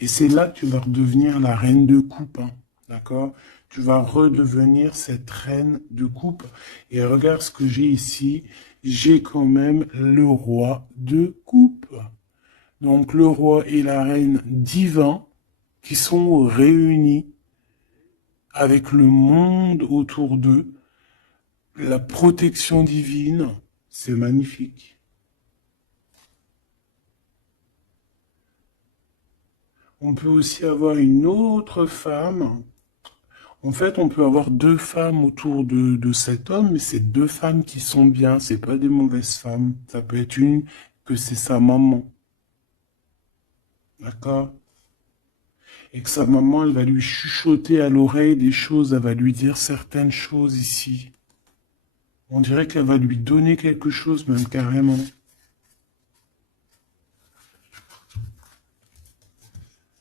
Et c'est là que tu vas redevenir la reine de coupe, hein, d'accord? Tu vas redevenir cette reine de coupe. Et regarde ce que j'ai ici. J'ai quand même le roi de coupe. Donc le roi et la reine divins qui sont réunis avec le monde autour d'eux. La protection divine, c'est magnifique. On peut aussi avoir une autre femme. En fait, on peut avoir deux femmes autour de cet homme, mais c'est deux femmes qui sont bien, c'est pas des mauvaises femmes. Ça peut être une que c'est sa maman. D'accord? Et que sa maman, elle va lui chuchoter à l'oreille des choses, elle va lui dire certaines choses ici. On dirait qu'elle va lui donner quelque chose, même carrément.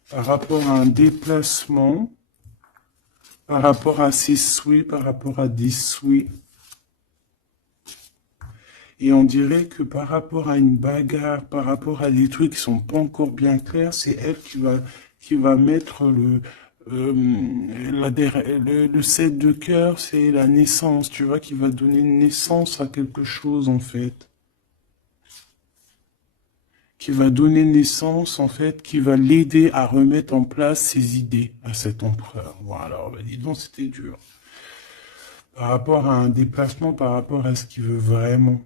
Par rapport à un déplacement, par rapport à ses souhaits, par rapport à des souhaits. Et on dirait que par rapport à une bagarre, par rapport à des trucs qui sont pas encore bien clairs, c'est elle qui va mettre le 7 de cœur, c'est la naissance, tu vois, qui va donner naissance à quelque chose, en fait. Qui va donner naissance, en fait, qui va l'aider à remettre en place ses idées à cet empereur. Voilà, bah dis donc, c'était dur. Par rapport à un déplacement, par rapport à ce qu'il veut vraiment.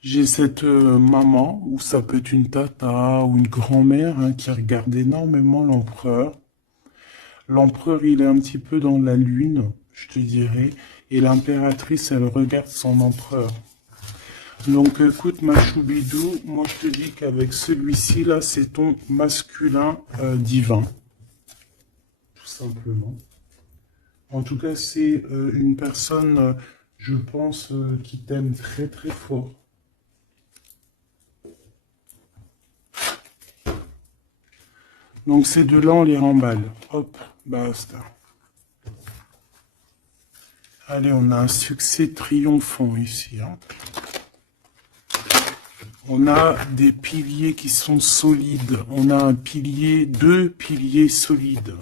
J'ai cette maman, ou ça peut être une tata ou une grand-mère, hein, qui regarde énormément l'empereur. L'empereur, il est un petit peu dans la lune, je te dirais, et l'impératrice, elle regarde son empereur. Donc écoute, ma choubidou, moi je te dis qu'avec celui-ci, là, c'est ton masculin divin. Tout simplement. En tout cas, c'est une personne, je pense, qui t'aime très très fort. Donc ces deux-là, on les remballe. Hop, basta. Allez, on a un succès triomphant ici. Hein. On a des piliers qui sont solides. On a un pilier, deux piliers solides.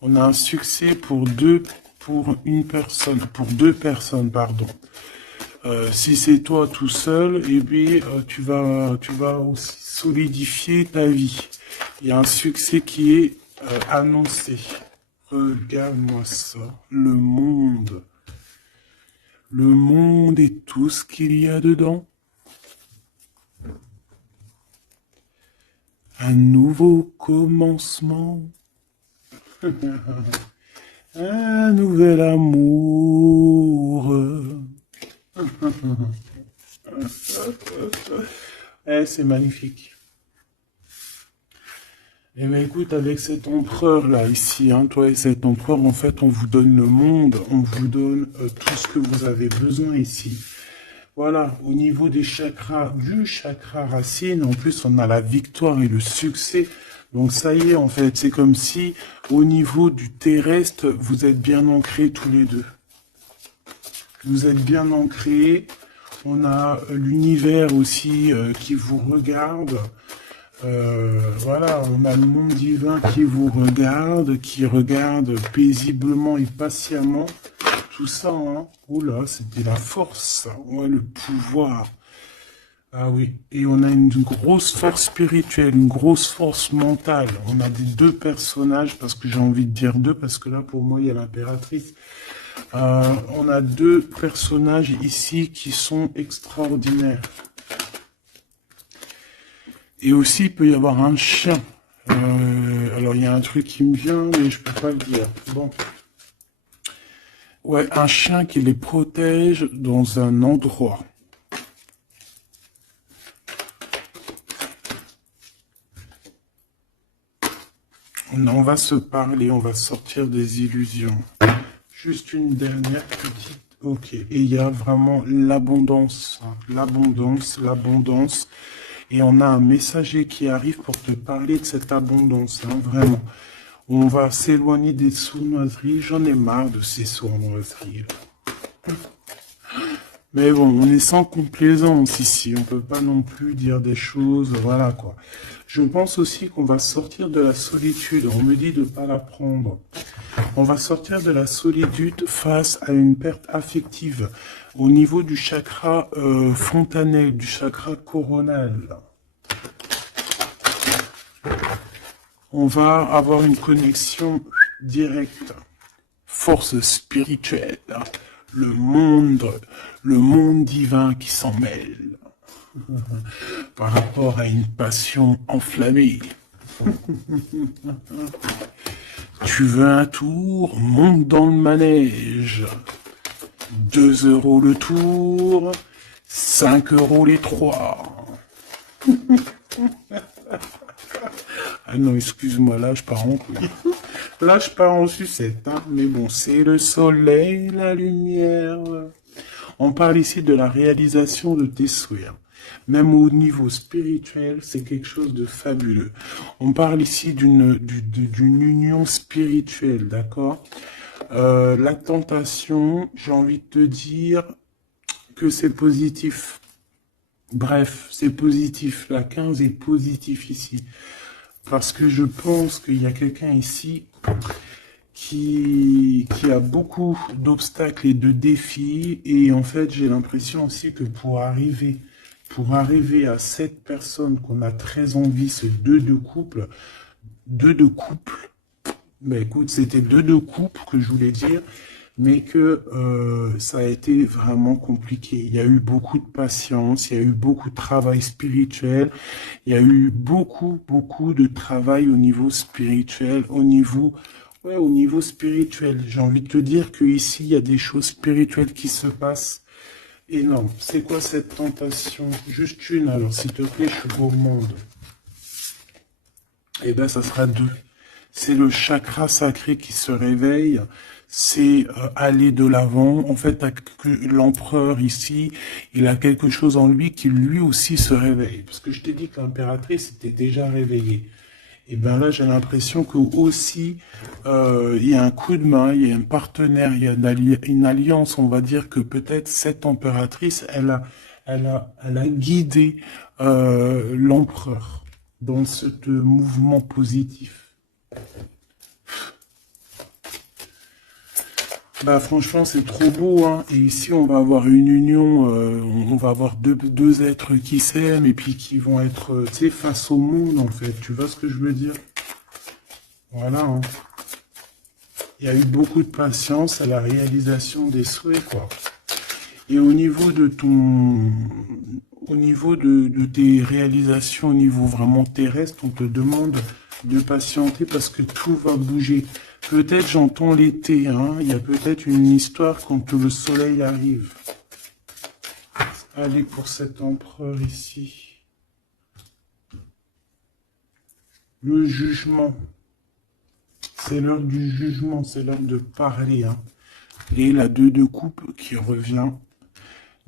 On a un succès pour deux personnes, pardon. Si c'est toi tout seul, eh bien, tu vas aussi solidifier ta vie. Il y a un succès qui est annoncé. Regarde-moi ça. Le monde. Le monde et tout ce qu'il y a dedans. Un nouveau commencement. Un nouvel amour. C'est magnifique. Eh bien, écoute, avec cet empereur-là, ici, hein, toi et cet empereur, en fait, on vous donne le monde, on vous donne tout ce que vous avez besoin ici. Voilà, au niveau des chakras, du chakra racine, en plus, on a la victoire et le succès. Donc, ça y est, en fait, c'est comme si, au niveau du terrestre, vous êtes bien ancrés tous les deux. Vous êtes bien ancrés. On a l'univers aussi qui vous regarde. Voilà, on a le monde divin qui vous regarde, qui regarde paisiblement et patiemment. Tout ça, hein. Oula, c'était la force, ouais, le pouvoir. Ah oui, et on a une grosse force spirituelle, une grosse force mentale. On a des deux personnages, parce que j'ai envie de dire deux, parce que là, pour moi, il y a l'impératrice. On a deux personnages ici qui sont extraordinaires. Et aussi, il peut y avoir un chien. Alors, il y a un truc qui me vient, mais je peux pas le dire. Bon. Ouais, un chien qui les protège dans un endroit. On va se parler, on va sortir des illusions. Juste une dernière petite... Ok, et il y a vraiment l'abondance, hein. L'abondance, l'abondance. Et on a un messager qui arrive pour te parler de cette abondance, hein, vraiment. On va s'éloigner des sournoiseries. J'en ai marre de ces sournoiseries. Mais bon, on est sans complaisance ici. On peut pas non plus dire des choses, voilà quoi. Je pense aussi qu'on va sortir de la solitude. On me dit de pas la prendre. On va sortir de la solitude face à une perte affective au niveau du chakra fontanel, du chakra coronal. On va avoir une connexion directe, force spirituelle, le monde divin qui s'en mêle par rapport à une passion enflammée. Tu veux un tour? Monte dans le manège. 2 € le tour, 5 € les 3. Ah non, excuse-moi, là je pars en couille. Là je pars en sucette, hein. Mais bon, c'est le soleil, la lumière. On parle ici de la réalisation de tes souhaits. Même au niveau spirituel, c'est quelque chose de fabuleux. On parle ici d'une union spirituelle, d'accord? La tentation, j'ai envie de te dire que c'est positif. Bref, c'est positif. La 15 est positif ici. Parce que je pense qu'il y a quelqu'un ici qui a beaucoup d'obstacles et de défis. Et en fait, j'ai l'impression aussi que pour arriver à cette personne qu'on a très envie, ce deux de couple, ben écoute, c'était deux de couple que je voulais dire, mais que ça a été vraiment compliqué. Il y a eu beaucoup de patience, il y a eu beaucoup de travail spirituel, il y a eu beaucoup de travail au niveau spirituel, au niveau spirituel. J'ai envie de te dire que ici il y a des choses spirituelles qui se passent énormes. C'est quoi cette tentation? Juste une alors, s'il te plaît, je suis gourmande. Eh ben, ça sera 2. C'est le chakra sacré qui se réveille, c'est aller de l'avant. En fait, l'empereur ici, il a quelque chose en lui qui lui aussi se réveille. Parce que je t'ai dit que l'impératrice était déjà réveillée. Et bien là, j'ai l'impression que aussi, il y a un coup de main, il y a un partenaire, il y a une alliance. On va dire que peut-être cette impératrice, elle a guidé l'empereur dans ce mouvement positif. Bah franchement c'est trop beau hein. Et ici on va avoir une union, on va avoir deux êtres qui s'aiment et puis qui vont être tu sais, face au monde en fait. Tu vois ce que je veux dire? Voilà hein. Il y a eu beaucoup de patience à la réalisation des souhaits quoi. Et au niveau de tes réalisations au niveau vraiment terrestre, on te demande de patienter parce que tout va bouger. Peut-être j'entends l'été, hein. Il y a peut-être une histoire quand le soleil arrive. Allez, pour cet empereur ici. Le jugement. C'est l'heure du jugement, c'est l'heure de parler. Hein. Et la 2 de coupe qui revient.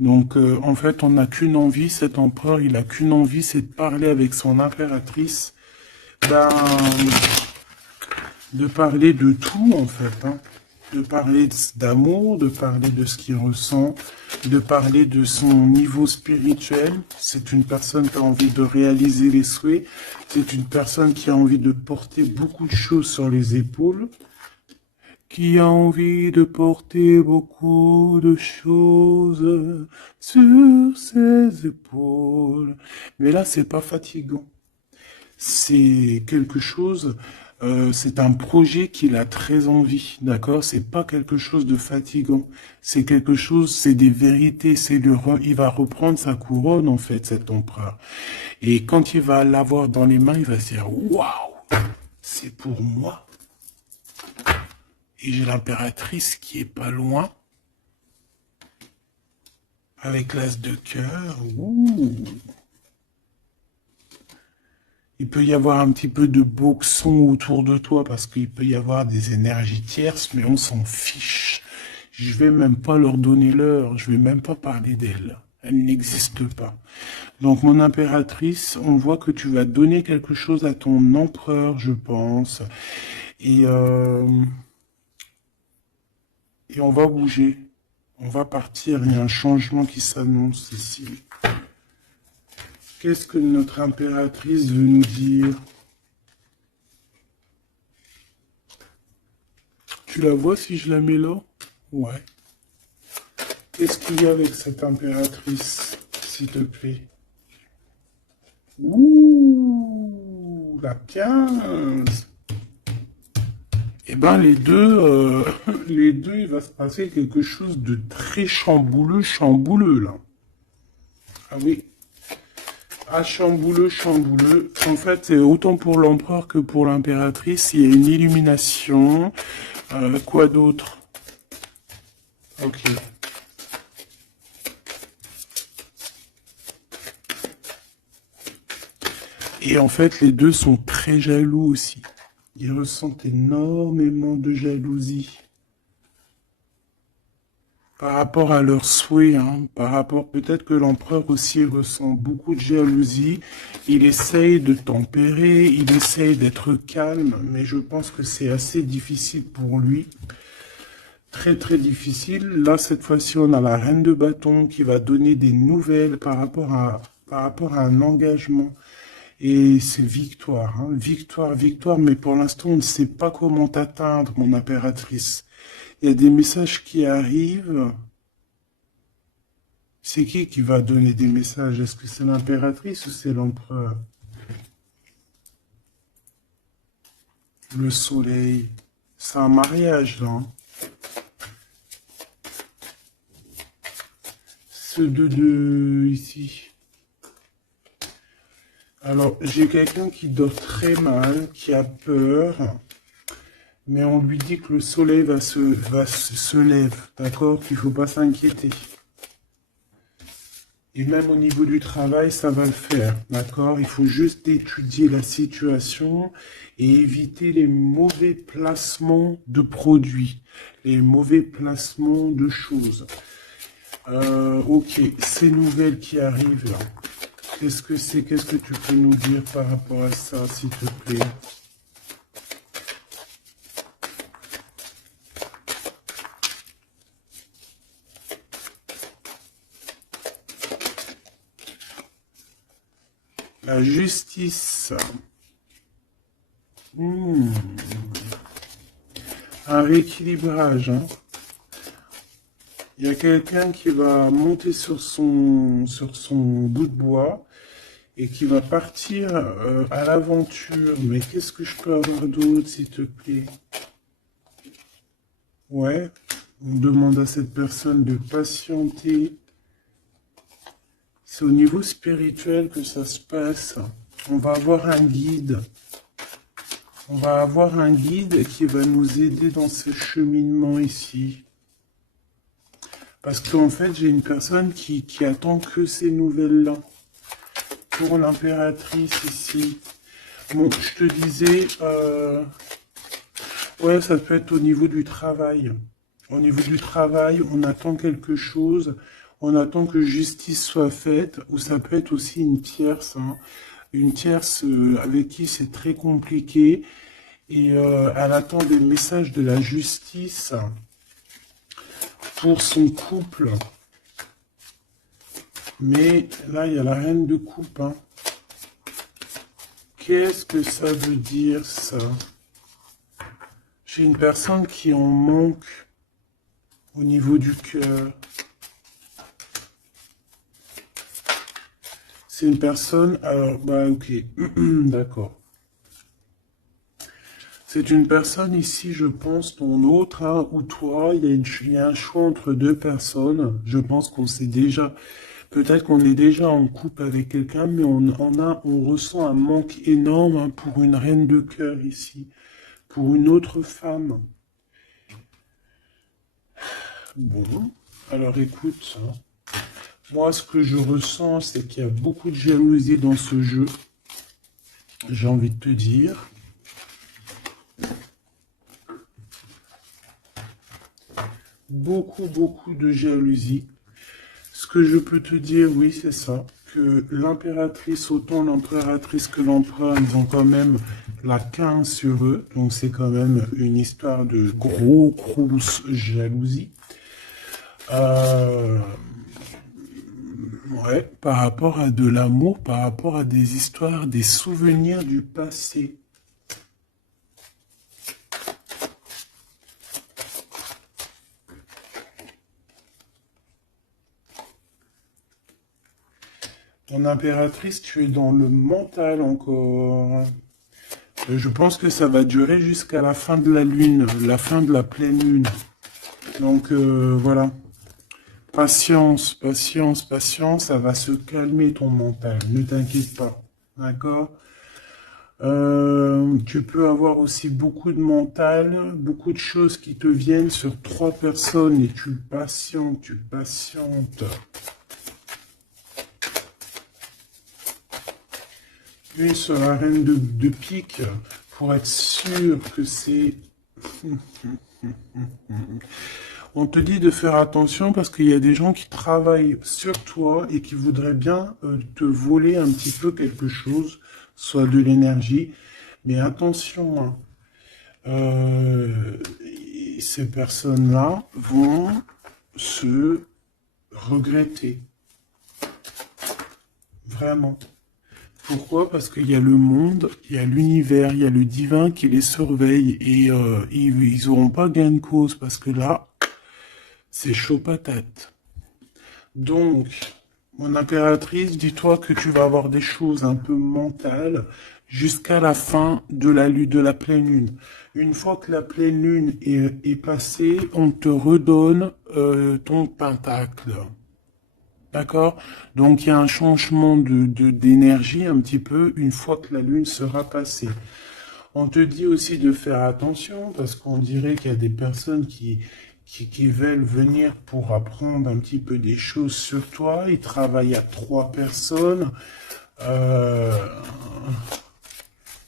Donc, en fait, on n'a qu'une envie, cet empereur, il n'a qu'une envie, c'est de parler avec son impératrice. Ben, de parler de tout, en fait. Hein. De parler d'amour, de parler de ce qu'il ressent, de parler de son niveau spirituel. C'est une personne qui a envie de réaliser les souhaits. C'est une personne qui a envie de porter beaucoup de choses sur les épaules. Qui a envie de porter beaucoup de choses sur ses épaules. Mais là, c'est pas fatigant. C'est quelque chose, c'est un projet qu'il a très envie, d'accord? C'est pas quelque chose de fatigant. C'est quelque chose, c'est des vérités, il va reprendre sa couronne, en fait, cet empereur. Et quand il va l'avoir dans les mains, il va se dire, waouh, c'est pour moi. Et j'ai l'impératrice qui est pas loin. Avec l'as de cœur. Ouh. Il peut y avoir un petit peu de boxon autour de toi parce qu'il peut y avoir des énergies tierces, mais on s'en fiche. Je vais même pas leur donner l'heure. Je vais même pas parler d'elle. Elle n'existe pas. Donc, mon impératrice, on voit que tu vas donner quelque chose à ton empereur, je pense. Et on va bouger. On va partir, il y a un changement qui s'annonce ici. Qu'est-ce que notre impératrice veut nous dire? Tu la vois si je la mets là? Ouais. Qu'est-ce qu'il y a avec cette impératrice, s'il te plaît? Ouh, la 15. Eh ben, les deux, il va se passer quelque chose de très chambouleux, chambouleux, là. Ah oui. Ah, chambouleux, chambouleux. En fait, c'est autant pour l'empereur que pour l'impératrice. Il y a une illumination. Quoi d'autre? Ok. Et en fait, les deux sont très jaloux aussi. Ils ressentent énormément de jalousie par rapport à leurs souhaits, hein, par rapport, peut-être que l'empereur aussi ressent beaucoup de jalousie. Il essaye de tempérer, il essaye d'être calme, mais je pense que c'est assez difficile pour lui. Très très difficile. Là, cette fois-ci, on a la reine de bâton qui va donner des nouvelles par rapport à un engagement. Et c'est victoire, hein, victoire, victoire, mais pour l'instant, on ne sait pas comment t'atteindre, mon impératrice. Il y a des messages qui arrivent. C'est qui va donner des messages? Est-ce que c'est l'impératrice ou c'est l'empereur? Le soleil. C'est un mariage, là. Hein. Ce de ici. Alors, j'ai quelqu'un qui dort très mal, qui a peur, mais on lui dit que le soleil se lève, d'accord? Qu'il ne faut pas s'inquiéter. Et même au niveau du travail, ça va le faire, d'accord? Il faut juste étudier la situation et éviter les mauvais placements de produits, les mauvais placements de choses. Ok, ces nouvelles qui arrivent là. Qu'est-ce que c'est? Qu'est-ce que tu peux nous dire par rapport à ça, s'il te plaît? La justice. Un rééquilibrage. Hein. Il y a quelqu'un qui va monter sur son bout de bois et qui va partir à l'aventure. Mais qu'est-ce que je peux avoir d'autre, s'il te plaît? Ouais, on demande à cette personne de patienter. C'est au niveau spirituel que ça se passe. On va avoir un guide. On va avoir un guide qui va nous aider dans ce cheminement ici. Parce qu'en fait, j'ai une personne qui attend que ces nouvelles-là. Pour l'impératrice ici. Bon, je te disais, ouais, ça peut être au niveau du travail. Au niveau du travail, on attend quelque chose, on attend que justice soit faite, ou ça peut être aussi une tierce, hein. Une tierce avec qui c'est très compliqué, et elle attend des messages de la justice pour son couple. Mais là, il y a la reine de coupe. Hein. Qu'est-ce que ça veut dire, ça? J'ai une personne qui en manque au niveau du cœur. C'est une personne... Alors, bah ok, d'accord. C'est une personne ici, je pense, ton autre, hein, ou toi, il y a un choix entre deux personnes. Je pense qu'on sait déjà... Peut-être qu'on est déjà en couple avec quelqu'un, mais on ressent un manque énorme, hein, pour une reine de cœur ici, pour une autre femme. Bon, alors écoute, hein, moi ce que je ressens, c'est qu'il y a beaucoup de jalousie dans ce jeu. J'ai envie de te dire. Beaucoup de jalousie. Ce que je peux te dire, oui, c'est ça, que l'impératrice, autant l'impératrice que l'empereur, ils ont quand même la 15 sur eux, donc c'est quand même une histoire de grosse jalousie. Euh, ouais, par rapport à de l'amour, par rapport à des histoires, des souvenirs du passé. Ton impératrice, tu es dans le mental encore. Je pense que ça va durer jusqu'à la fin de la lune, la fin de la pleine lune. Donc voilà. Patience, patience, patience, ça va se calmer ton mental, ne t'inquiète pas, d'accord? Tu peux avoir aussi beaucoup de mental, beaucoup de choses qui te viennent sur 3 personnes et tu patientes, tu patientes. Une sur la reine de pique pour être sûr que c'est... On te dit de faire attention parce qu'il y a des gens qui travaillent sur toi et qui voudraient bien te voler un petit peu quelque chose, soit de l'énergie. Mais attention, hein, ces personnes-là vont se regretter. Vraiment. Pourquoi? Parce qu'il y a le monde, il y a l'univers, il y a le divin qui les surveille et ils n'auront pas gain de cause parce que là, c'est chaud patate. Donc, mon impératrice, dis-toi que tu vas avoir des choses un peu mentales jusqu'à la fin de la lune, de la pleine lune. Une fois que la pleine lune est passée, on te redonne ton pentacle. D'accord? Donc, il y a un changement d'énergie un petit peu une fois que la lune sera passée. On te dit aussi de faire attention parce qu'on dirait qu'il y a des personnes qui veulent venir pour apprendre un petit peu des choses sur toi. Ils travaillent à 3 personnes. Euh,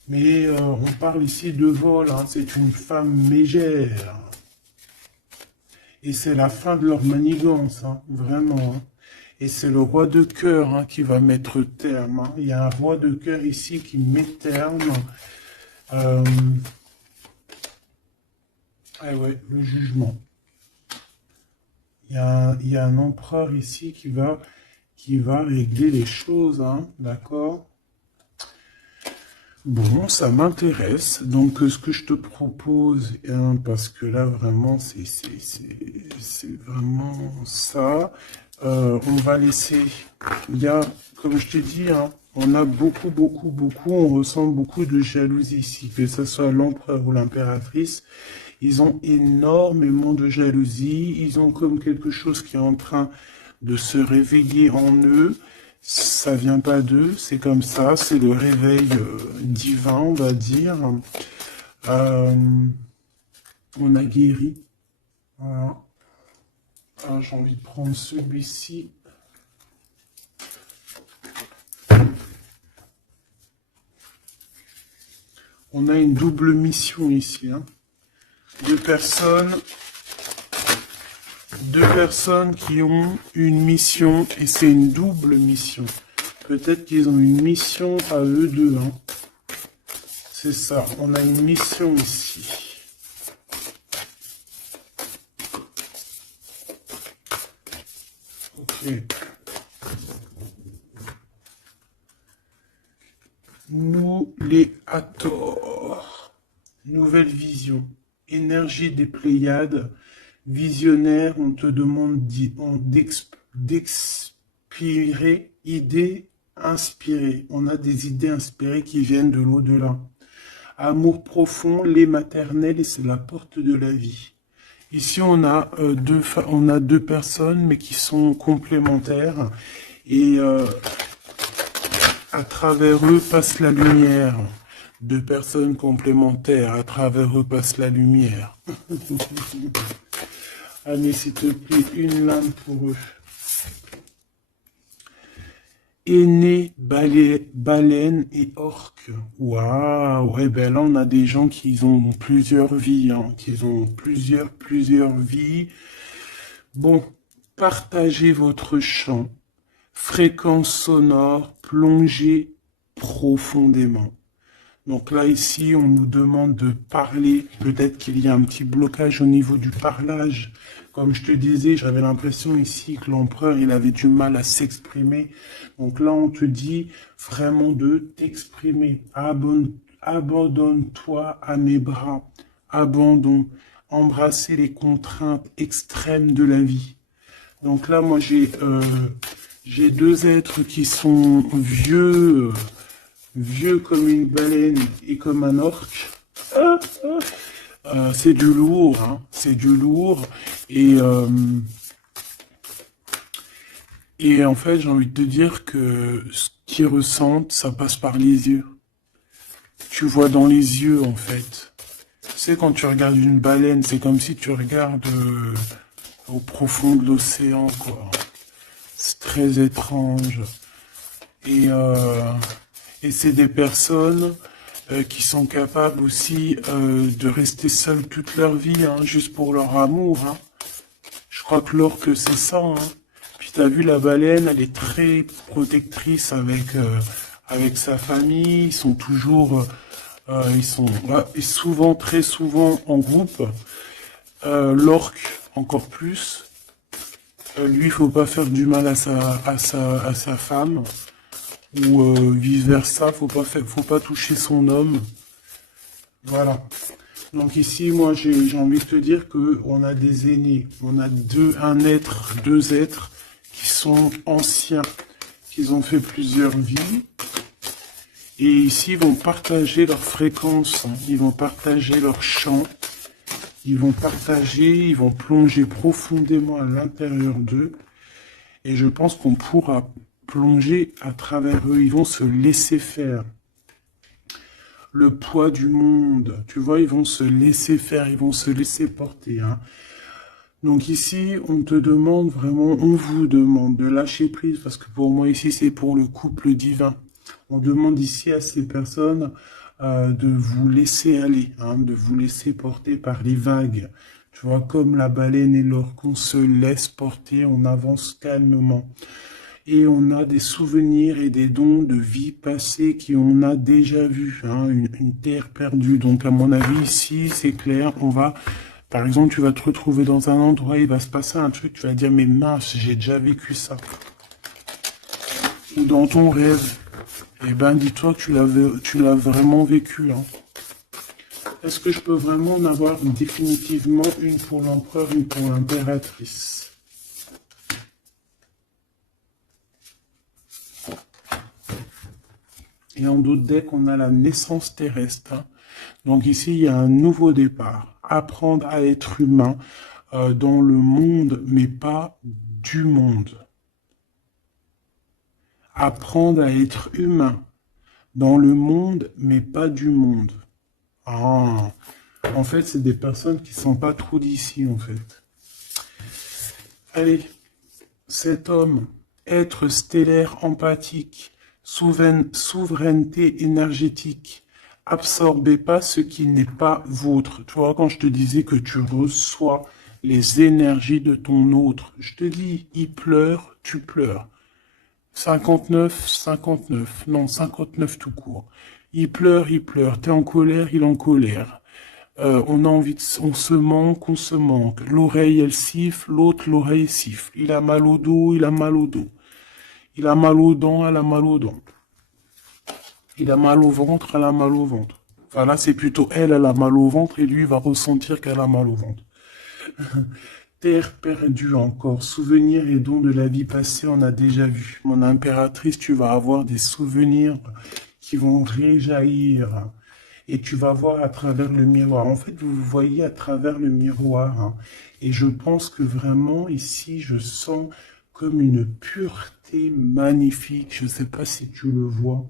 mais on parle ici de vol. Hein. C'est une femme mégère. Et c'est la fin de leur manigance. Hein. Vraiment. Hein. Et c'est le roi de cœur hein, qui va mettre terme. Hein. Il y a un roi de cœur ici qui met terme. Euh, ah ouais, le jugement. Il y a un empereur ici qui va régler les choses, hein, d'accord? Bon, ça m'intéresse. Donc, ce que je te propose, hein, parce que là, vraiment, c'est vraiment ça. On va laisser... Il y a, comme je t'ai dit, hein, on a beaucoup, beaucoup, beaucoup, on ressent beaucoup de jalousie ici, que ce soit l'empereur ou l'impératrice. Ils ont énormément de jalousie. Ils ont comme quelque chose qui est en train de se réveiller en eux. Ça vient pas d'eux, c'est comme ça. C'est le réveil divin, on va dire. Euh, on a guéri. Voilà. Ah, j'ai envie de prendre celui-ci. On a une double mission ici. Hein. Deux personnes qui ont une mission et c'est une double mission. Peut-être qu'ils ont une mission à eux deux. Hein. C'est ça, on a une mission ici. Ok. Nous les Hathor. Nouvelle vision. Énergie des Pléiades. Visionnaire, on te demande d'expirer, idées inspirées. On a des idées inspirées qui viennent de l'au-delà. Amour profond, lait maternel, et c'est la porte de la vie. Ici, on a deux personnes, mais qui sont complémentaires. Et à travers eux passe la lumière. Deux personnes complémentaires, à travers eux passe la lumière. Allez, s'il te plaît, une lame pour eux. Aîné, baleine et orque. Waouh, ouais, ben là, on a des gens qui ont plusieurs vies, hein, qui ont plusieurs vies. Bon, partagez votre chant. Fréquence sonore, plongez profondément. Donc là, ici, on nous demande de parler. Peut-être qu'il y a un petit blocage au niveau du parlage. Comme je te disais, j'avais l'impression ici que l'empereur, il avait du mal à s'exprimer. Donc là, on te dit vraiment de t'exprimer. Abandonne-toi à mes bras. Abandon. Embrasser les contraintes extrêmes de la vie. Donc là, moi, j'ai deux êtres qui sont vieux comme une baleine et comme un orque. C'est du lourd, hein, c'est du lourd. Et en fait, j'ai envie de te dire que ce qu'ils ressentent, ça passe par les yeux. Tu vois dans les yeux, en fait. Tu sais, quand tu regardes une baleine, c'est comme si tu regardes au profond de l'océan, quoi. C'est très étrange. Et, euh, et c'est des personnes qui sont capables aussi de rester seules toute leur vie, hein, juste pour leur amour. Hein. Je crois que l'orque, c'est ça. Hein. Puis t'as vu, la baleine, elle est très protectrice avec sa famille. Ils sont toujours, ils sont et souvent, très souvent en groupe. L'orque, encore plus. Lui, il faut pas faire du mal à sa femme. Ou vice versa, faut pas toucher son homme. Voilà. Donc ici, moi, j'ai envie de te dire que on a des aînés, on a deux êtres qui sont anciens, qui ont fait plusieurs vies, et ici, ils vont partager leur fréquence, hein. Ils vont partager leur chant, ils vont plonger profondément à l'intérieur d'eux, et je pense qu'on pourra plonger à travers eux, ils vont se laisser faire. Le poids du monde, tu vois, ils vont se laisser faire, ils vont se laisser porter. Hein. Donc ici, on te demande vraiment, on vous demande de lâcher prise, parce que pour moi ici, c'est pour le couple divin. On demande ici à ces personnes de vous laisser aller, hein, de vous laisser porter par les vagues. Tu vois, comme la baleine et l'orque, on se laisse porter, on avance calmement. Et on a des souvenirs et des dons de vie passée qu'on a déjà vus, hein, une terre perdue. Donc à mon avis, ici, c'est clair, par exemple, tu vas te retrouver dans un endroit, il va se passer un truc, tu vas dire, mais mince, j'ai déjà vécu ça. Ou dans ton rêve, eh ben, dis-toi que tu l'as vraiment vécu. Hein. Est-ce que je peux vraiment en avoir définitivement une pour l'empereur, une pour l'impératrice? Et en d'autres decks, on a la naissance terrestre. Hein. Donc ici, il y a un nouveau départ. Apprendre à être humain dans le monde, mais pas du monde. Apprendre à être humain dans le monde, mais pas du monde. Ah, en fait, c'est des personnes qui sont pas trop d'ici, en fait. Allez, cet homme, être stellaire empathique, souveraineté énergétique. Absorbez pas ce qui n'est pas vôtre. Tu vois, quand je te disais que tu reçois les énergies de ton autre, je te dis, il pleure, tu pleures. 59, 59, non, 59 tout court. Il pleure, t'es en colère, il est en colère. On a envie on se manque, on se manque. L'oreille, elle siffle, l'autre, l'oreille siffle. Il a mal au dos, il a mal au dos. Il a mal aux dents, elle a mal aux dents. Il a mal au ventre, elle a mal au ventre. Enfin là, c'est plutôt elle a mal au ventre et lui va ressentir qu'elle a mal au ventre. Terre perdue encore, souvenirs et dons de la vie passée, on a déjà vu. Mon impératrice, tu vas avoir des souvenirs qui vont réjaillir. Et tu vas voir à travers le miroir. En fait, vous voyez à travers le miroir. Hein. Et je pense que vraiment, ici, je sens comme une pureté magnifique. Je ne sais pas si tu le vois.